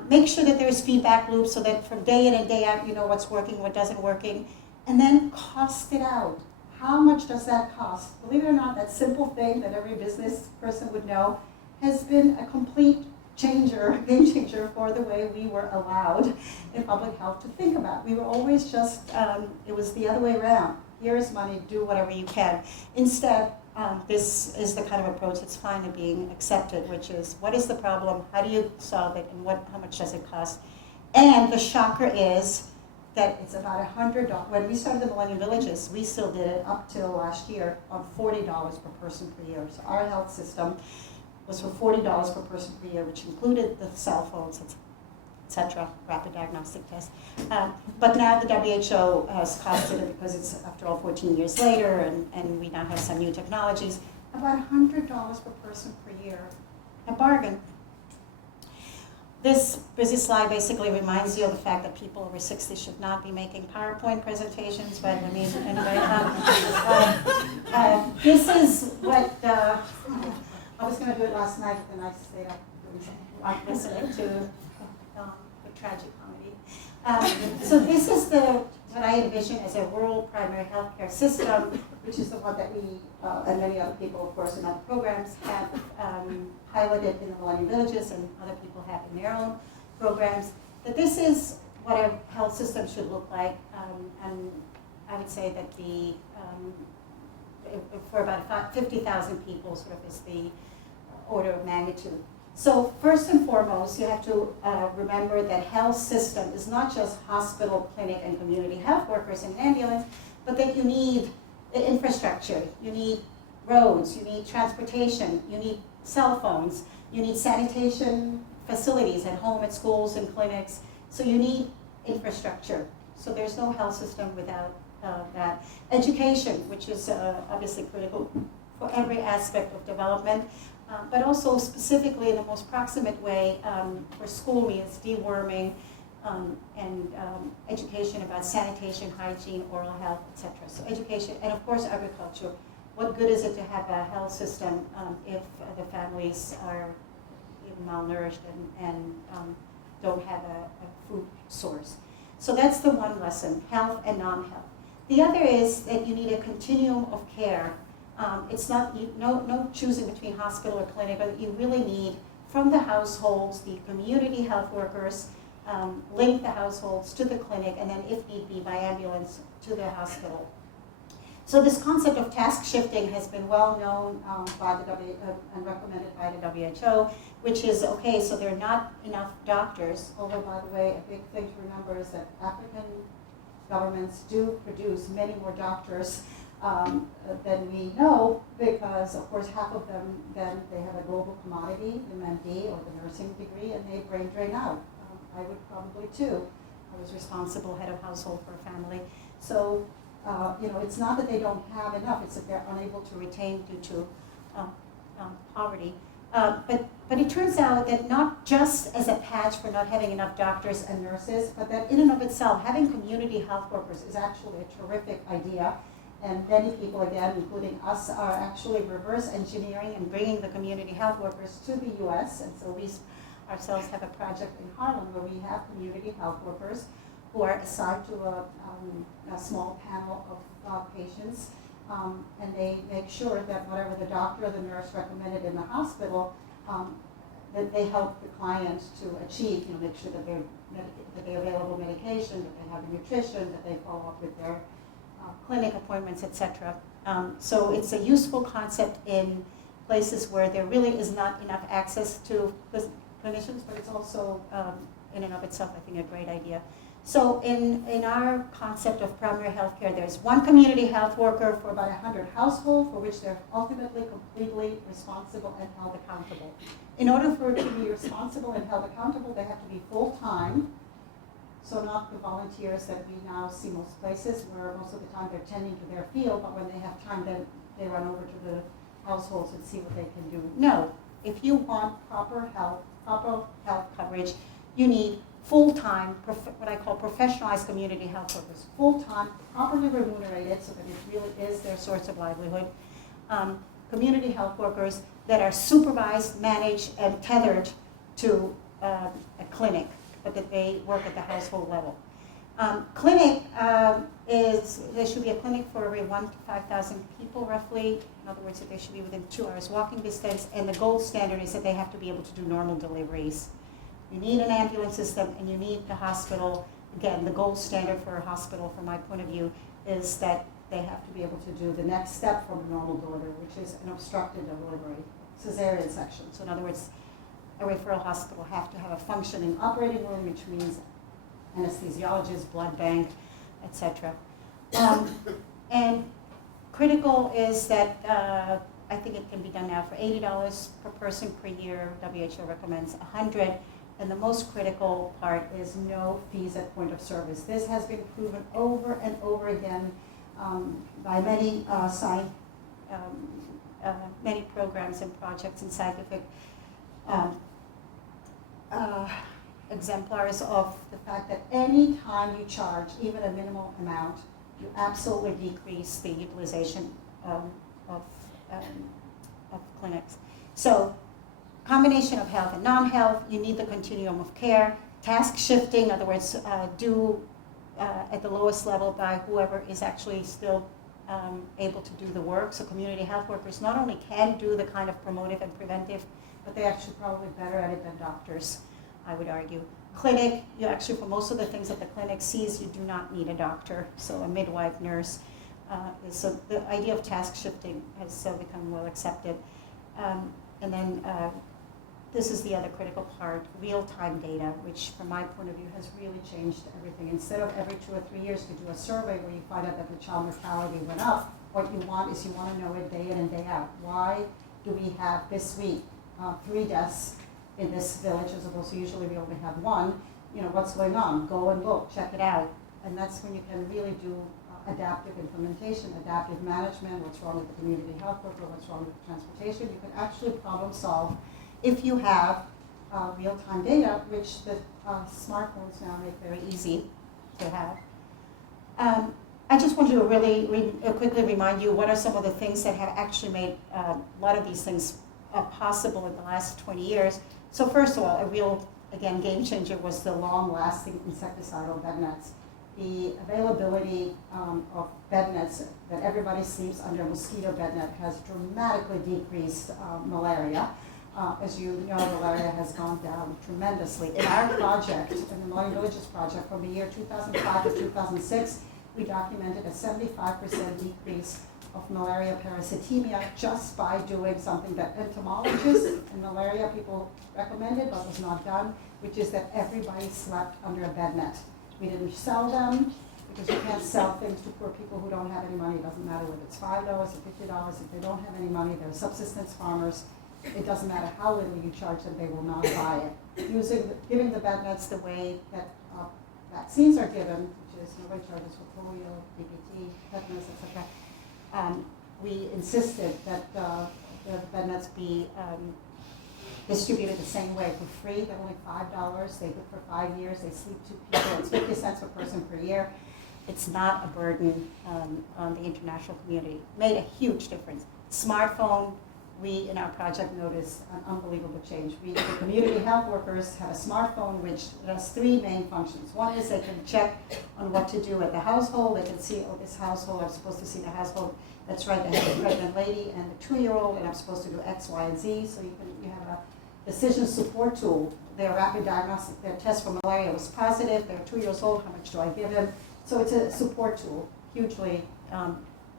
Make sure that there's feedback loops so that from day in and day out you know what's working, what doesn't working, and then cost it out. How much does that cost? Believe it or not, that simple thing that every business person would know has been a complete game changer for the way we were allowed in public health to think about. We were always just, it was the other way around. Here's money, do whatever you can. Instead, this is the kind of approach that's finally being accepted, which is what is the problem, how do you solve it, and how much does it cost? And the shocker is that it's about $100. When we started the Millennium Villages, we still did it up till last year on $40 per person per year. So our health system was for $40 per person per year, which included the cell phones, etc., rapid diagnostic tests. But now the WHO has costed it because it's, after all, 14 years later, and we now have some new technologies. about $100 per person per year. A bargain. This busy slide basically reminds you of the fact that people over 60 should not be making PowerPoint presentations, but I mean, anyway, this is what, I was going to do it last night, but then I stayed up doing something, listening to the tragic comedy. So this is what I envision as a rural primary healthcare system, which is the one that we, and many other people, of course, in other programs have piloted in the Millennium Villages, and other people have in their own programs, that this is what a health system should look like. And I would say that for about 50,000 people sort of is the order of magnitude. So first and foremost, you have to remember that health system is not just hospital, clinic, and community health workers and ambulance, but that you need the infrastructure, you need roads, you need transportation, you need cell phones, you need sanitation facilities at home, at schools, and clinics. So you need infrastructure. So there's no health system without that. Education, which is obviously critical for every aspect of development, but also specifically in the most proximate way for school meals, deworming, and education about sanitation, hygiene, oral health, etc. So education, and of course agriculture. What good is it to have a health system if the families are malnourished and don't have a food source? So that's the one lesson, health and non-health. The other is that you need a continuum of care. It's not no choosing between hospital or clinic, but you really need from the households, the community health workers, link the households to the clinic, and then if need be by ambulance to the hospital. So this concept of task shifting has been well known by the and recommended by the WHO, which is, okay, so there are not enough doctors, although by the way, a big thing to remember is that African governments do produce many more doctors than we know, because of course half of them, then they have a global commodity, the MD or the nursing degree, and they brain drain out. I would probably too. I was responsible head of household for a family. So, it's not that they don't have enough, it's that they're unable to retain due to poverty. But it turns out that not just as a patch for not having enough doctors and nurses, but that in and of itself, having community health workers is actually a terrific idea. And many people, again, including us, are actually reverse engineering and bringing the community health workers to the US. And so we ourselves have a project in Harlem where we have community health workers who are assigned to a small panel of patients. And they make sure that whatever the doctor or the nurse recommended in the hospital, that they help the client to achieve, make sure that they're available medication, that they have the nutrition, that they follow up with their clinic appointments, etc. So it's a useful concept in places where there really is not enough access to clinicians, but it's also in and of itself, I think, a great idea. So in our concept of primary health care, there's one community health worker for about 100 households for which they're ultimately completely responsible and held accountable. In order for it to be responsible and held accountable, they have to be full-time. So not the volunteers that we now see most places where most of the time they're tending to their field, but when they have time, then they run over to the households and see what they can do. No, if you want proper health coverage, you need full-time, what I call professionalized community health workers, full-time, properly remunerated so that it really is their source of livelihood, community health workers that are supervised, managed, and tethered to a clinic, but that they work at the household level. Clinic there should be a clinic for every 1,000 to 5,000 people roughly. In other words, that they should be within 2 hours walking distance, and the gold standard is that they have to be able to do normal deliveries. You need an ambulance system and you need the hospital. Again, the gold standard for a hospital, from my point of view, is that they have to be able to do the next step from a normal delivery, which is an obstructed delivery, cesarean section. So in other words, a referral hospital have to have a functioning operating room, which means anesthesiologist, blood bank, etc. And critical is that I think it can be done now for $80 per person per year. WHO recommends $100. And the most critical part is no fees at point of service. This has been proven over and over again by many many programs and projects and scientific exemplars of the fact that any time you charge even a minimal amount, you absolutely decrease the utilization of clinics. So combination of health and non-health, you need the continuum of care, task shifting, in other words, do at the lowest level by whoever is actually still able to do the work. So community health workers not only can do the kind of promotive and preventive, but they're actually probably better at it than doctors, I would argue. Clinic, you actually, for most of the things that the clinic sees, you do not need a doctor, so a midwife, nurse. So the idea of task shifting has become well accepted. And then this is the other critical part, real-time data, which from my point of view has really changed everything. Instead of every 2 or 3 years to do a survey where you find out that the child mortality went up, what you want is you want to know it day in and day out. Why do we have this week 3 deaths in this village as opposed to usually we only have 1? You know, what's going on? Go and look, check it out. And that's when you can really do adaptive implementation, adaptive management, what's wrong with the community health worker, what's wrong with the transportation. You can actually problem solve if you have real-time data, which the smartphones now make very easy to have. I just wanted to really quickly remind you what are some of the things that have actually made a lot of these things possible in the last 20 years. So first of all, a real, again, game changer was the long-lasting insecticidal bed nets. The availability of bed nets that everybody sleeps under a mosquito bed net has dramatically decreased malaria. As you know, malaria has gone down tremendously. In our project, in the Millennium Villages project, from the year 2005 to 2006, we documented a 75% decrease of malaria parasitemia just by doing something that entomologists and malaria people recommended but was not done, which is that everybody slept under a bed net. We didn't sell them because you can't sell things to poor people who don't have any money. It doesn't matter whether it's $5 or $50. If they don't have any money, they're subsistence farmers. It doesn't matter how little you charge them, they will not buy it. Giving the bed nets the way that vaccines are given, which is nobody charges for polio, DPT, tetanus, etc. We insisted that the bed nets be distributed the same way for free. They're only $5. They good for 5 years. They sleep 2 people. It's 50 cents per person per year. It's not a burden on the international community. Made a huge difference. Smartphone. We, in our project, noticed an unbelievable change. The community health workers have a smartphone which does 3 main functions. One is they can check on what to do at the household. They can see, oh, this household, I'm supposed to see the household. That's right, they have a pregnant lady and a 2-year-old, and I'm supposed to do X, Y, and Z. So you have a decision support tool. Their rapid diagnostic, their test for malaria was positive. They're 2 years old. How much do I give them? So it's a support tool, hugely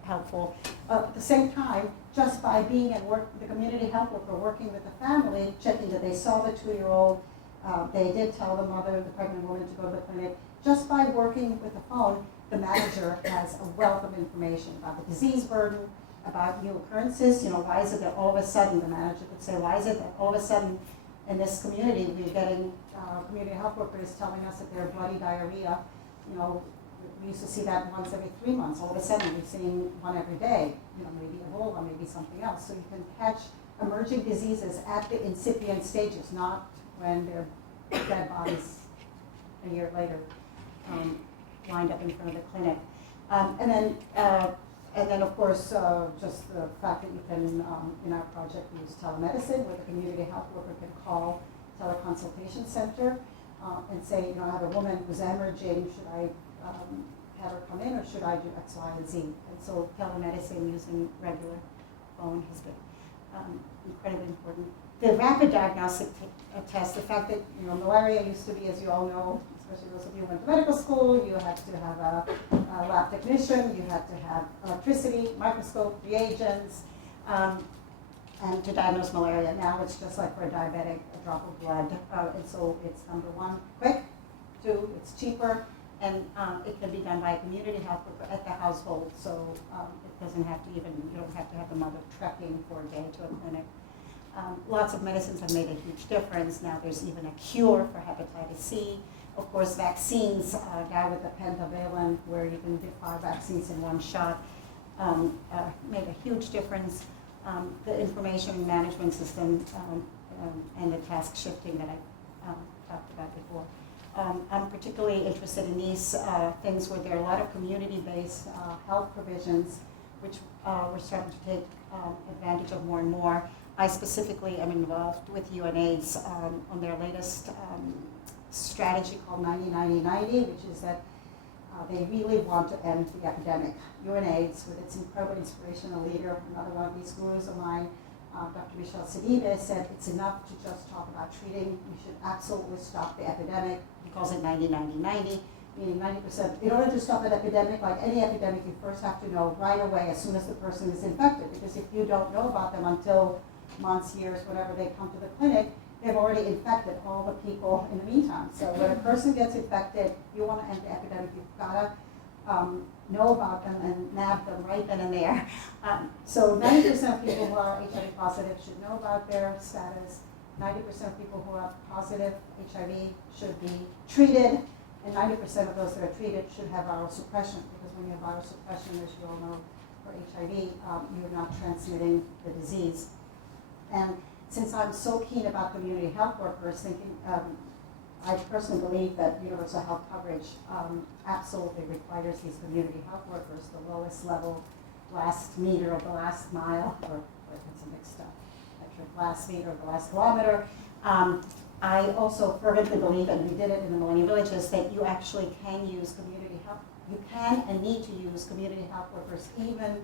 helpful. At the same time, just by being at work, the community health worker working with the family, checking that they saw the 2-year-old, they did tell the mother, the pregnant woman, to go to the clinic. Just by working with the phone, the manager has a wealth of information about the disease burden, about new occurrences. You know, why is it that all of a sudden, the manager could say, why is it that all of a sudden in this community we're getting community health workers telling us that they're bloody diarrhea. You know, we used to see that once every 3 months. All of a sudden we're seeing one every day. You know, maybe Ebola, maybe something else. So you can catch emerging diseases at the incipient stages, not when they're dead bodies a year later lined up in front of the clinic. And then, of course, just the fact that you can, in our project, use telemedicine, where the community health worker can call teleconsultation center and say, you know, I have a woman who's hemorrhaging, should I have her come in, or should I do X, Y, and Z? And so telemedicine using regular phone has been incredibly important. The rapid diagnostic test, the fact that, you know, malaria used to be, as you all know, especially those of you who went to medical school, you had to have a lab technician, you had to have electricity, microscope, reagents, and to diagnose malaria. Now it's just like for a diabetic, a drop of blood. And so it's number 1, quick, 2, it's cheaper, and it can be done by a community health worker at the household, so it doesn't have to even, you don't have to have the mother trekking for a day to a clinic. Lots of medicines have made a huge difference. Now there's even a cure for hepatitis C. Of course, vaccines, now with the pentavalent, where you can give 5 vaccines in one shot, made a huge difference. the information management system and the task shifting that I talked about before. I'm particularly interested in these things where there are a lot of community-based health provisions, which we're starting to take advantage of more and more. I specifically am involved with UNAIDS on their latest strategy called 90-90-90, which is that they really want to end the epidemic. UNAIDS, with its incredible inspirational leader, another one of these gurus of mine, Dr. Michel Sidibe, said it's enough to just talk about treating. We should absolutely stop the epidemic. He calls it 90-90-90, meaning 90%. In order to stop an epidemic, like any epidemic, you first have to know right away as soon as the person is infected. Because if you don't know about them until months, years, whenever they come to the clinic, they've already infected all the people in the meantime. So when a person gets infected, you want to end the epidemic, you've got to know about them and nab them right then and there. So 90% of people who are HIV positive should know about their status. 90% of people who are positive HIV should be treated, and 90% of those that are treated should have viral suppression, because when you have viral suppression, as you all know, for HIV, you're not transmitting the disease. And since I'm so keen about community health workers, I personally believe that universal health coverage absolutely requires these community health workers, the lowest level, last meter of the last mile, or it's a mixed up, last meter of the last kilometer. I also fervently believe, and we did it in the Millennium Villages, that you actually can use community health. You can and need to use community health workers even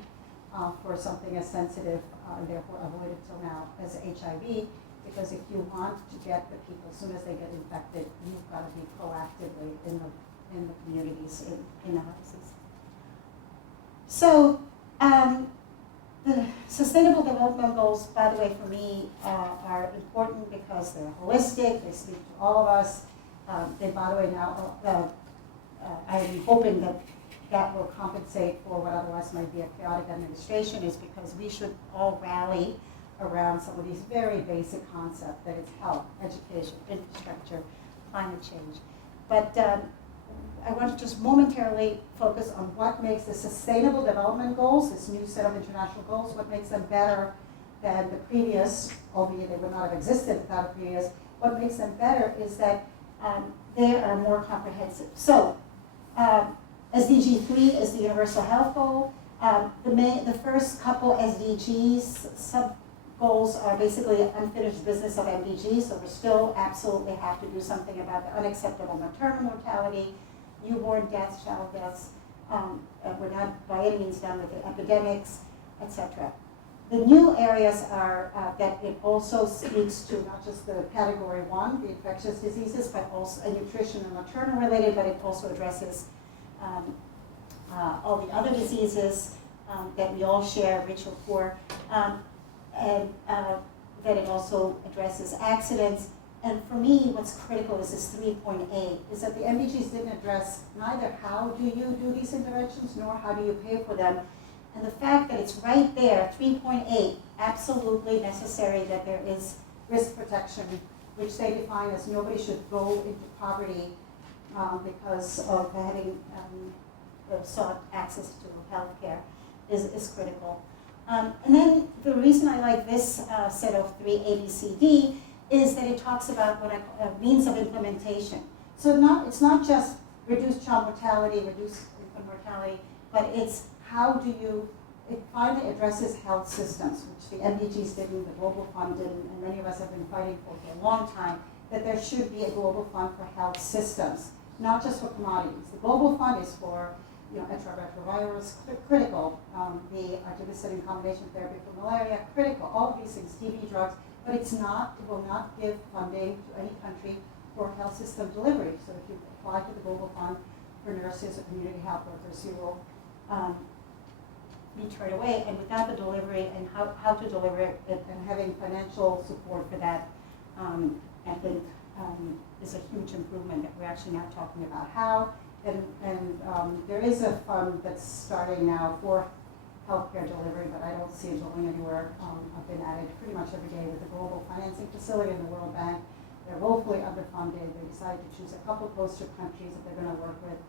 for something as sensitive, and therefore avoided till now, as HIV. Because if you want to get the people as soon as they get infected, you've got to be proactively in the communities, in the houses. So the Sustainable Development Goals, by the way, for me, are important because they're holistic, they speak to all of us. They, by the way, now, I'm hoping that that will compensate for what otherwise might be a chaotic administration, is because we should all rally around some of these very basic concepts, that it's health, education, infrastructure, climate change. But I want to just momentarily focus on what makes the Sustainable Development Goals, this new set of international goals, what makes them better than the previous, albeit they would not have existed without the previous. What makes them better is that they are more comprehensive. So SDG 3 is the Universal Health Goal. The first couple SDGs, sub-goals, are basically unfinished business of MDGs, so we still absolutely have to do something about the unacceptable maternal mortality, newborn deaths, child deaths. We're not by any means done with the epidemics, etc. The new areas are that it also speaks to not just the category 1, the infectious diseases, but also nutrition and maternal related, but it also addresses all the other diseases that we all share, rich or poor, and that it also addresses accidents. And for me, what's critical is this 3.8, is that the MDGs didn't address neither how do you do these interventions, nor how do you pay for them. And the fact that it's right there, 3.8, absolutely necessary that there is risk protection, which they define as nobody should go into poverty because of having sought access to health care is critical. And then the reason I like this set of 3 ABCD is that it talks about what I call means of implementation. So it's not just reduce child mortality, reduce infant mortality, but it's how do you, it finally addresses health systems, which the MDGs didn't, the Global Fund didn't, and many of us have been fighting for a long time, that there should be a global fund for health systems, not just for commodities. The Global Fund is for antiretrovirus, critical, the artemisinin combination therapy for malaria, critical, all of these things, TB drugs, but it will not give funding to any country for health system delivery. So if you apply to the Global Fund for nurses or community health workers, you will be turned away. And without the delivery and how to deliver it and having financial support for that, I think is a huge improvement that we're actually not talking about how. And there is a fund that's starting now for healthcare delivery, but I don't see it going anywhere. I've been at it pretty much every day with the Global Financing Facility and the World Bank. They're woefully underfunded. They decided to choose a couple poster countries that they're going to work with.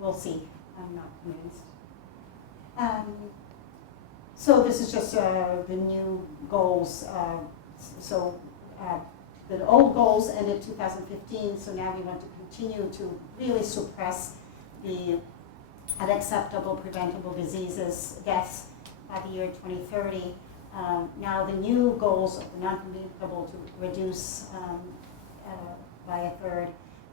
We'll see. I'm not convinced. So this is just the new goals. The old goals ended 2015, so now we want to continue to really suppress the unacceptable preventable diseases, deaths by the year 2030. Now the new goals are non-communicable to reduce by a third,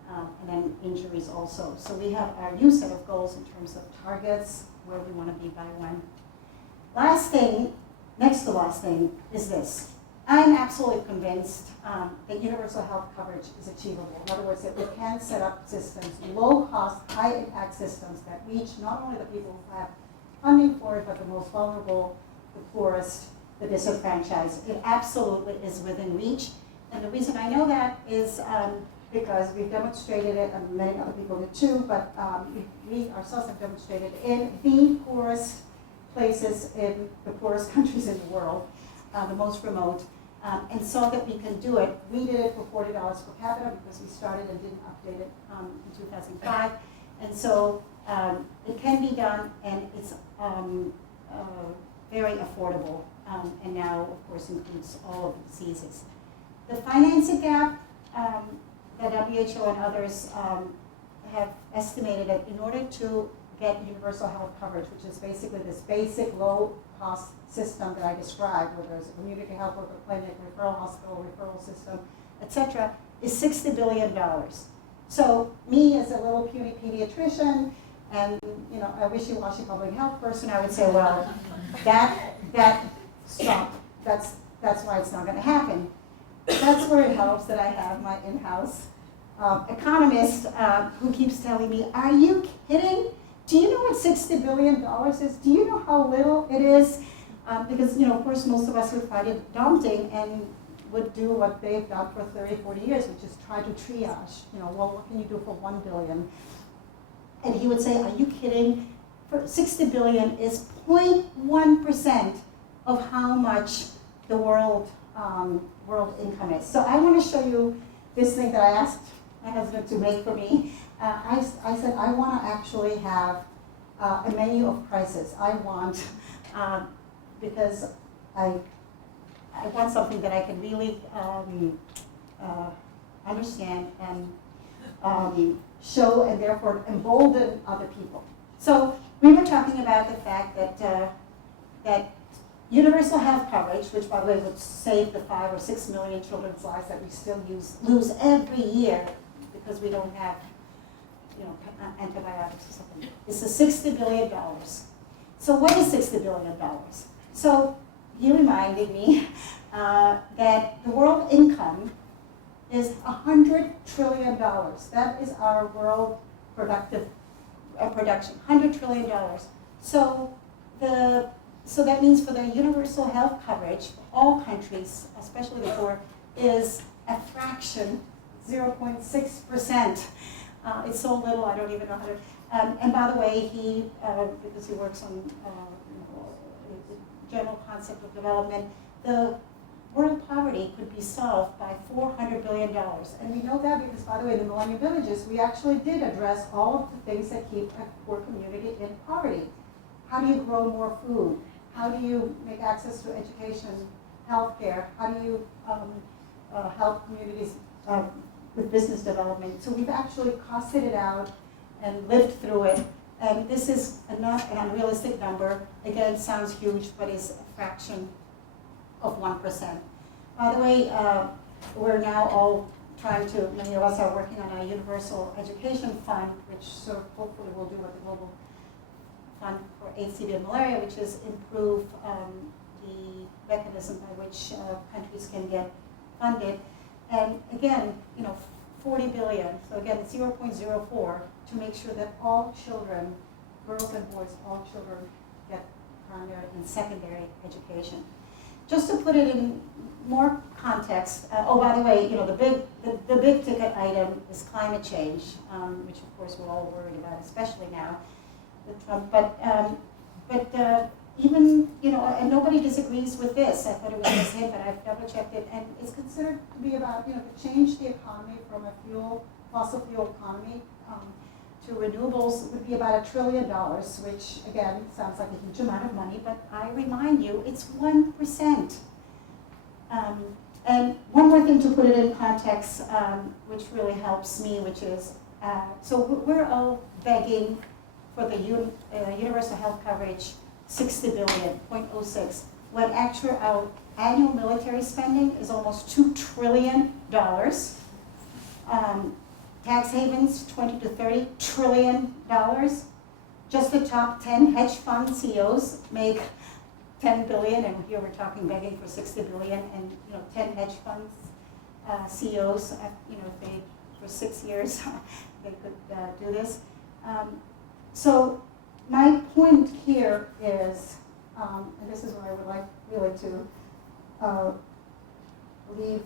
and then injuries also. So we have our new set of goals in terms of targets, where we want to be by when. Last thing, next to last thing, is this. I'm absolutely convinced that universal health coverage is achievable. In other words, that we can set up systems, low-cost, high-impact systems that reach not only the people who have funding for it, but the most vulnerable, the poorest, the disenfranchised. It absolutely is within reach. And the reason I know that is because we've demonstrated it, and many other people did too, but we ourselves have demonstrated in the poorest places, in the poorest countries in the world, the most remote, and saw that we can do it. We did it for $40 per capita because we started and didn't update it in 2005. And so it can be done, and it's very affordable, and now, of course, includes all of the diseases. The financing gap, the WHO and others have estimated that in order to get universal health coverage, which is basically this basic low-cost system that I described, where there's a community health worker clinic, referral hospital, referral system, etc., is $60 billion. So me as a little puny pediatrician and a wishy-washy public health person, I would say, well, that stop. That's why it's not going to happen. That's where it helps that I have my in-house economist who keeps telling me, "Are you kidding? Do you know what $60 billion is? Do you know how little it is?" Because, of course, most of us would find it daunting and would do what they've done for 30, 40 years, which is try to triage. Well, what can you do for $1 billion? And he would say, "Are you kidding? For $60 billion is 0.1% of how much the world income is." So I want to show you this thing that I asked my husband to make for me. I said, I want to actually have a menu of prices. I want, because I want something that I can really understand and show, and therefore embolden other people. So we were talking about the fact that universal health coverage, which by the way would save the 5 or 6 million children's lives that we still lose every year because we don't have antibiotics or something, is the $60 billion. So what is $60 billion? So he reminded me that the world income is $100 trillion. That is our world production, $100 trillion. So that means for the universal health coverage, all countries, especially the poor, is a fraction, 0.6%. It's so little, I don't even know how to. And by the way, he, because he works on the general concept of development, the world poverty could be solved by $400 billion. And we know that because, by the way, in the Millennium Villages, we actually did address all of the things that keep a poor community in poverty. How do you grow more food? How do you make access to education, healthcare? How do you help communities with business development? So we've actually costed it out and lived through it. And this is not an unrealistic number. Again, sounds huge, but is a fraction of 1%. By the way, we're now all trying to, many of us are working on a universal education fund, which sort of hopefully will do what the Global Fund for HCV and malaria, which is improve the mechanism by which countries can get funded. And again, 40 billion, so again, 0.04, to make sure that all children, girls and boys, all children get primary and secondary education. Just to put it in more context, oh, by the way, the big ticket item is climate change, which of course we're all worried about, especially now with Trump. But even, and nobody disagrees with this. I thought it was just him, but I've double checked it, and it's considered to be about, to change the economy from a fossil fuel economy to renewables would be about $1 trillion, which again sounds like a huge amount of money, but I remind you, it's 1%. And one more thing to put it in context, which really helps me, which is, so we're all begging for the universal health coverage, 60 billion, 0.06, when actual our annual military spending is almost $2 trillion. Tax havens, 20 to 30 trillion dollars. Just the top 10 hedge fund CEOs make 10 billion, and here we're talking begging for 60 billion, and 10 hedge funds CEOs, if they for 6 years they could do this. So my point here is, and this is where I would like really to leave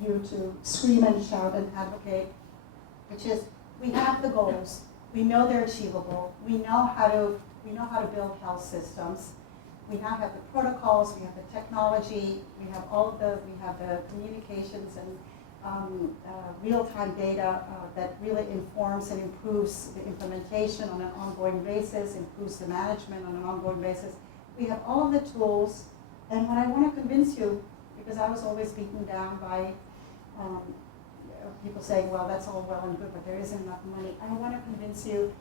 you to scream and shout and advocate, which is we have the goals, we know they're achievable, we know how to build health systems. We now have the protocols, we have the technology, we have the communications and real-time data that really informs and improves the implementation on an ongoing basis, improves the management on an ongoing basis. We have all of the tools, and what I want to convince you, because I was always beaten down by people saying, well, that's all well and good, but there isn't enough money. I want to convince you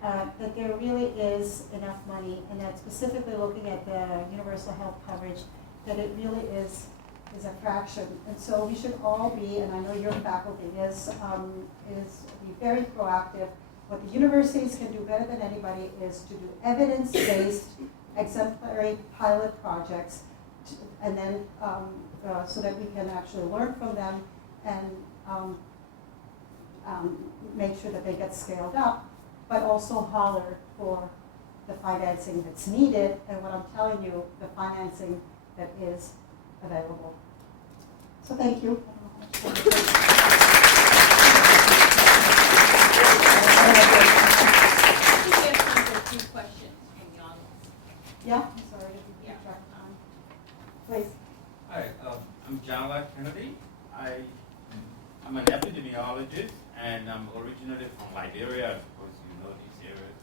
that there really is enough money, and that specifically looking at the universal health coverage, that it really is a fraction. And so we should all be, and I know your faculty is be very proactive. What the universities can do better than anybody is to do evidence-based exemplary pilot projects, and then so that we can actually learn from them and make sure that they get scaled up, but also holler for the financing that's needed, and what I'm telling you, the financing that is available. So thank you. I think we have time for a few questions from the audience. Yeah, I'm sorry, I didn't keep track of time. Please. Hi, I'm John Kennedy. I'm an epidemiologist, and I'm originally from Liberia. Of course, you know these areas.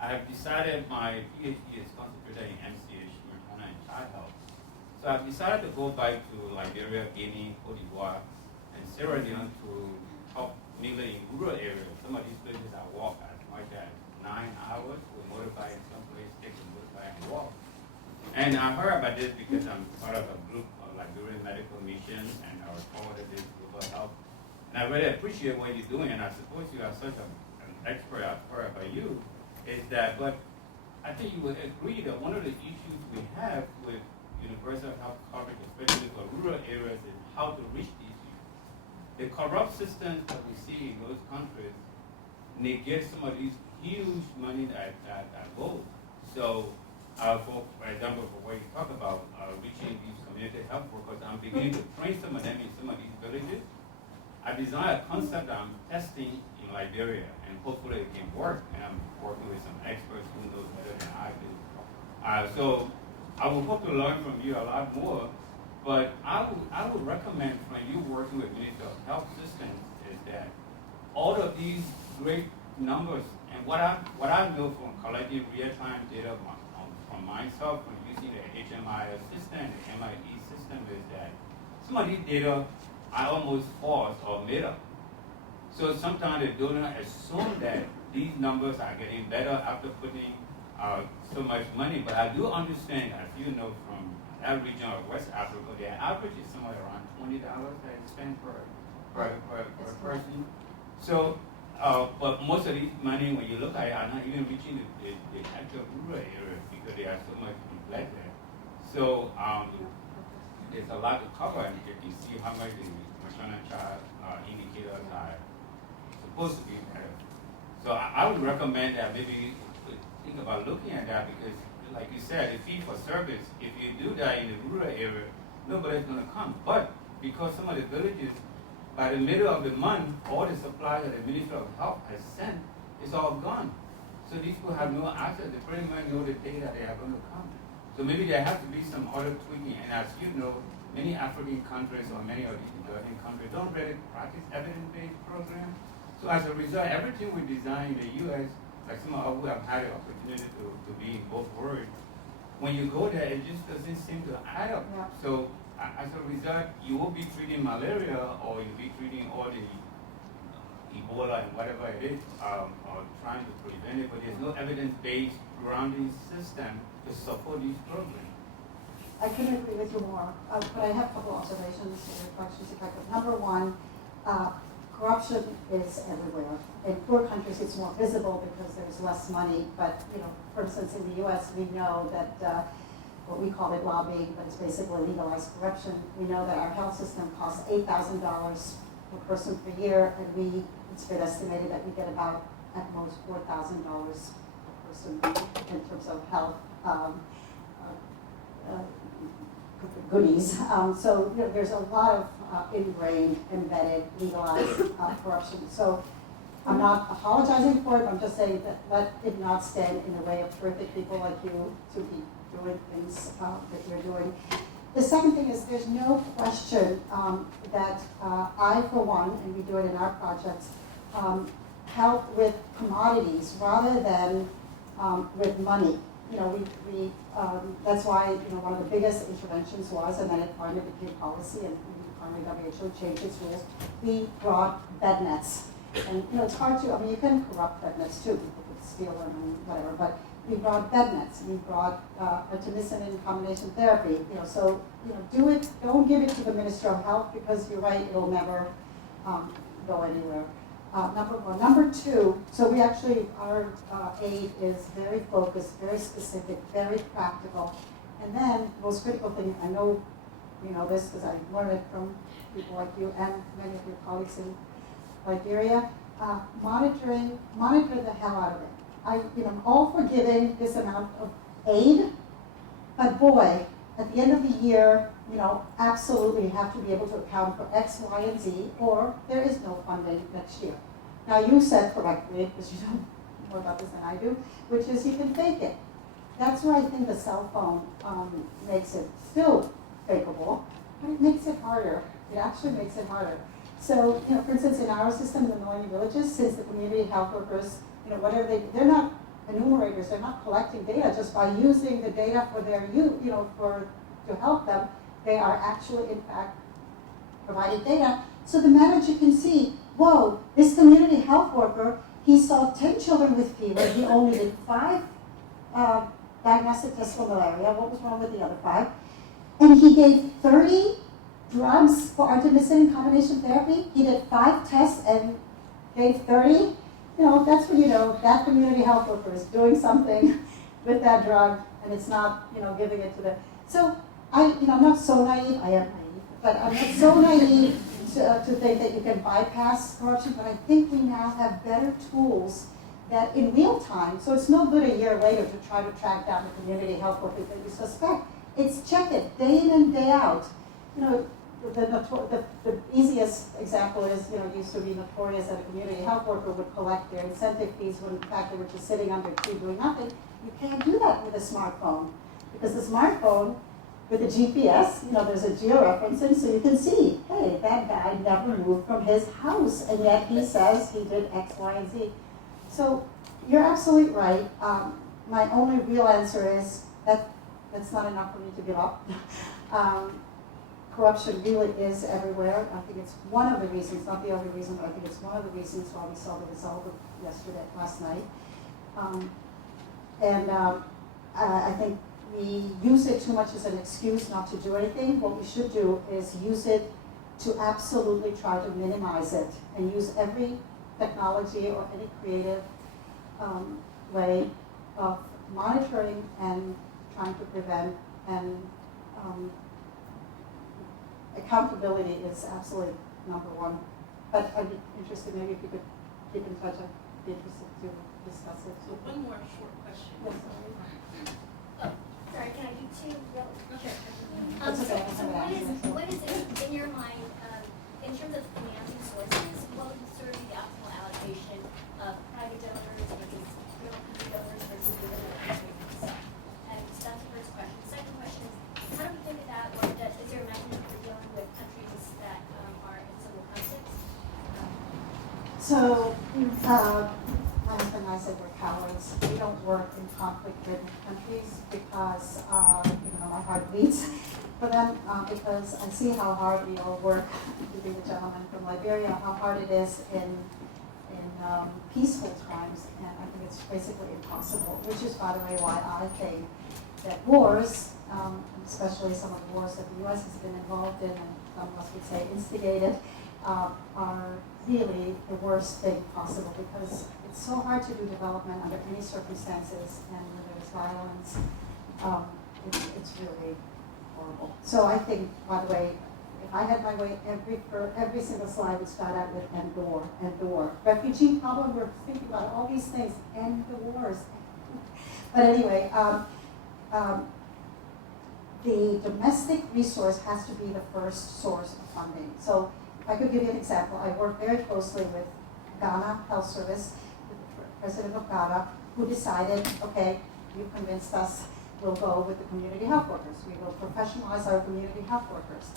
I have decided my PhD is concentrated in MCH, maternal and child health. So I've decided to go back to Liberia, Guinea, Cote d'Ivoire, and Sierra Leone to help mainly in rural areas. Some of these places I walk as much as 9 hours with motorbike, and some places take a motorbike and walk. And I heard about this because I'm part of a group of Liberian medical missions, and I was forwarded this global health. And I really appreciate what you're doing, and I suppose you are such an expert. I've heard about you, is that, but I think you would agree that one of the issues we have with universal health coverage, especially for rural areas, is how to reach these people. The corrupt systems that we see in those countries negate some of these huge money that goes. So, for example, for what you talk about reaching these community health workers, I'm beginning to train some of them in some of these villages. I designed a concept that I'm testing in Liberia, and hopefully it can work. And I'm working with some experts who know better than I do. So I would hope to learn from you a lot more, but I would recommend from you working with Ministry of Health Systems is that all of these great numbers, and what I know from collecting real-time data from myself, from using the HMIS system, the MIE system, is that some of these data are almost false or made up. So sometimes the donor assume that these numbers are getting better after putting so much money, but I do understand, as you know, from that region of West Africa, the average is somewhere around $20 that is spent per person. So, but most of these money, when you look at it, are not even reaching the actual rural areas because they are so much neglected. So there's a lot to cover, and you can see how much the maternal child indicators are supposed to be better. So I would recommend that maybe you could think about looking at that, because like you said, the fee for service, if you do that in the rural area, nobody's going to come. But because some of the villages, by the middle of the month, all the supplies that the Ministry of Health has sent is all gone. So these people have no access. They pretty much know the day that they are going to come. So maybe there has to be some other tweaking. And as you know, many African countries or many of these developing countries don't really practice evidence-based programs. So as a result, everything we design in the U.S., like some of who have had the opportunity to be in both worlds, when you go there, it just doesn't seem to add up. Yeah. So as a result, you will be treating malaria or you'll be treating all the Ebola and whatever it is, or trying to prevent it, but there's no evidence-based grounding system to support these programs. I couldn't agree with you more, but I have a couple observations or questions if I could. Number one, corruption is everywhere. In poor countries, it's more visible because there's less money. But for instance, in the U.S., we know that what we call it lobbying, but it's basically legalized corruption. We know that our health system costs $8,000 per person per year, and it's been estimated that we get about at most $4,000 per person in terms of health goodies. So there's a lot of ingrained, embedded, legalized corruption. So I'm not apologizing for it. I'm just saying that let it not stand in the way of terrific people like you to be doing things that you're doing. The second thing is there's no question that I, for one, and we do it in our projects, help with commodities rather than with money. That's why one of the biggest interventions was, and then it finally became policy, and finally WHO changed its rules. We brought bed nets, and it's hard to. I mean, you can corrupt bed nets too. People could steal them and whatever, but we brought bed nets. We brought artemisinin combination therapy. So do it. Don't give it to the Minister of Health because you're right. It'll never go anywhere. Number one. Number two, so we actually, our aid is very focused, very specific, very practical. And then, most critical thing, I know you know this because I learned it from people like you and many of your colleagues in Liberia, monitor the hell out of it. I'm all for giving this amount of aid, but boy, at the end of the year, absolutely you have to be able to account for X, Y, and Z, or there is no funding next year. Now you said correctly, because you know more about this than I do, which is you can fake it. That's where I think the cell phone makes it still fakeable, but it makes it harder. It actually makes it harder. So, for instance, in our system, in the Millennium Villages, since the community health workers, whatever they're not enumerators, they're not collecting data just by using the data for their to help them. They are actually, in fact, providing data. So the manager can see, whoa, this community health worker, he saw 10 children with fever. He only did 5 diagnostic tests for malaria. What was wrong with the other 5? And he gave 30 drugs for artemisinin combination therapy. He did 5 tests and gave 30. That's when that community health worker is doing something with that drug, and it's not, giving it to the. So I'm not so naive. I am naive, but I'm not so naive to think that you can bypass corruption. But I think we now have better tools that in real time. So it's no good a year later to try to track down the community health worker that you suspect. It's check it day in and day out. The easiest example is, it used to be notorious that a community health worker would collect their incentive fees when in fact they were just sitting under a tree doing nothing. You can't do that with a smartphone because the smartphone, with the GPS, there's a georeferencing, so you can see, hey, that guy never moved from his house, and yet he says he did X, Y, and Z. So you're absolutely right. My only real answer is that's not enough for me to give up. Corruption really is everywhere. I think it's one of the reasons, not the only reason, but I think it's one of the reasons why we saw the result of last night. I think we use it too much as an excuse not to do anything. What we should do is use it to absolutely try to minimize it and use every technology or any creative way of monitoring and trying to prevent, and accountability is absolutely number one. But I'd be interested, maybe if you could keep in touch, I'd be interested to discuss it. So one more short question. Yes, Sorry, can I do 2 real? Okay. That's okay. So what is it in your mind, in terms of financing sources, what would sort of be the optimal allocation of private donors versus real donors versus government donors? And so that's the first question. The second question is, how do we think of that? Is there a mechanism for dealing with countries that are in civil conflicts? So, my husband and I said we're cowards. We don't work in conflict-ridden countries because, my heart bleeds for them because I see how hard we all work, including the gentleman from Liberia, how hard it is in peaceful times, and I think it's basically impossible, which is, by the way, why I think that wars, especially some of the wars that the U.S. has been involved in, and some of us would say instigated, are really the worst thing possible, because it's so hard to do development under any circumstances, and when there's violence, it's really horrible. So I think, by the way, if I had my way, every single slide would start out with endure. Refugee problem, we're thinking about all these things, end the wars. But anyway, the domestic resource has to be the first source of funding. So if I could give you an example, I work very closely with Ghana Health Service, the president of Ghana, who decided, okay, you convinced us, we'll go with the community health workers. We will professionalize our community health workers.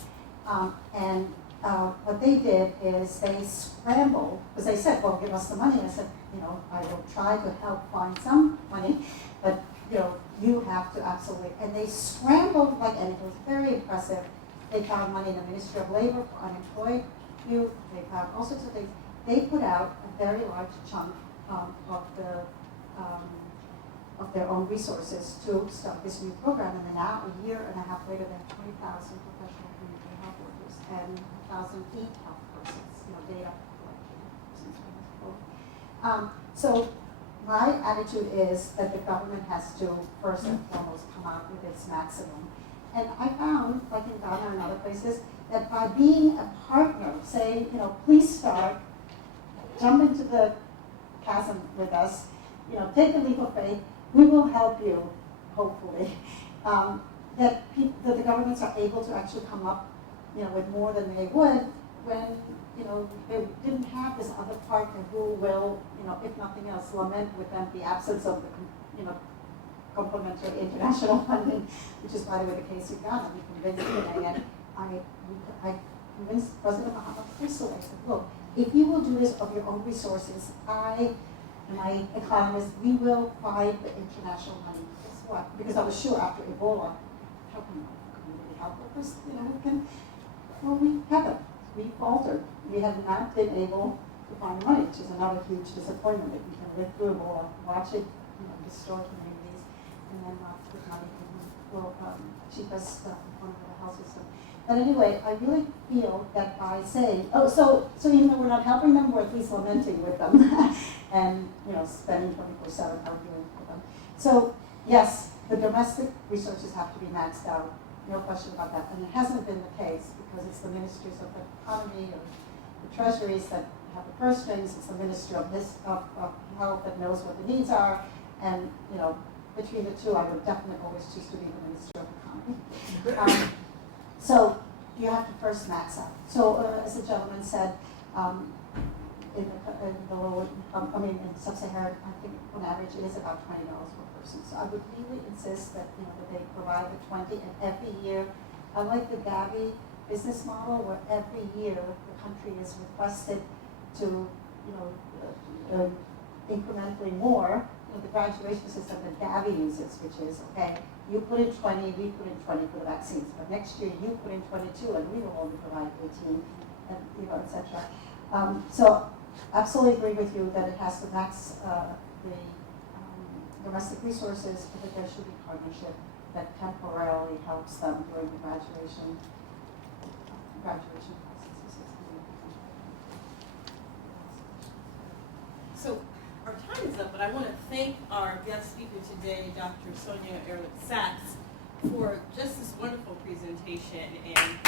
What they did is they scrambled, because they said, well, give us the money. I said, I will try to help find some money, but you have to absolutely, and they scrambled like anything. It was very impressive. They found money in the Ministry of Labor for unemployed youth. They found all sorts of things. They put out a very large chunk of their own resources to start this new program. And then now, a year and a half later, they have 20,000 professional community health workers and 1,000 e-health persons, data collection persons. So my attitude is that the government has to, first and foremost, come out with its maximum. And I found, like in Ghana and other places, that by being a partner, saying, please start, jump into the chasm with us, take a leap of faith, we will help you, hopefully. That the governments are able to actually come up, with more than they would when, they didn't have this other partner who will, if nothing else, lament with them the absence of the, complementary international funding, which is, by the way, the case in Ghana. We convinced them, and I convinced President Mahama Crystal. I said, look, if you will do this of your own resources, I and my economists, we will find the international money. Guess what? Because I was sure after Ebola, how can community health workers, who can? Well, we haven't. We faltered. We have not been able to find money, which is another huge disappointment that we can live through Ebola, watch it, destroy communities, and then not put money will cheap us one of the health system. But anyway, I really feel that by saying, so even though we're not helping them, we're at least lamenting with them and spending 24/7 arguing with them. So yes, the domestic resources have to be maxed out, no question about that. And it hasn't been the case because it's the ministries of the economy or the treasuries that have the purse strings. It's the Ministry of Health that knows what the needs are, and between the two, I would definitely always choose to be the Ministry of Economy. So you have to first max out. So as the gentleman said, in the lower, in Sub-Saharan, I think on average it is about $20 per person. So I would really insist that that they provide the 20, and every year, unlike the Gavi business model, where every year the country is requested to incrementally more. The graduation system that Gavi uses, which is, okay, you put in 20, we put in 20 for the vaccines, but next year you put in 22 and we will only provide 18, and etc. So absolutely agree with you that it has to max the domestic resources, but that there should be partnership that temporarily helps them during the graduation processes. So our time is up, but I want to thank our guest speaker today, Dr. Sonia Ehrlich Sachs, for just this wonderful presentation and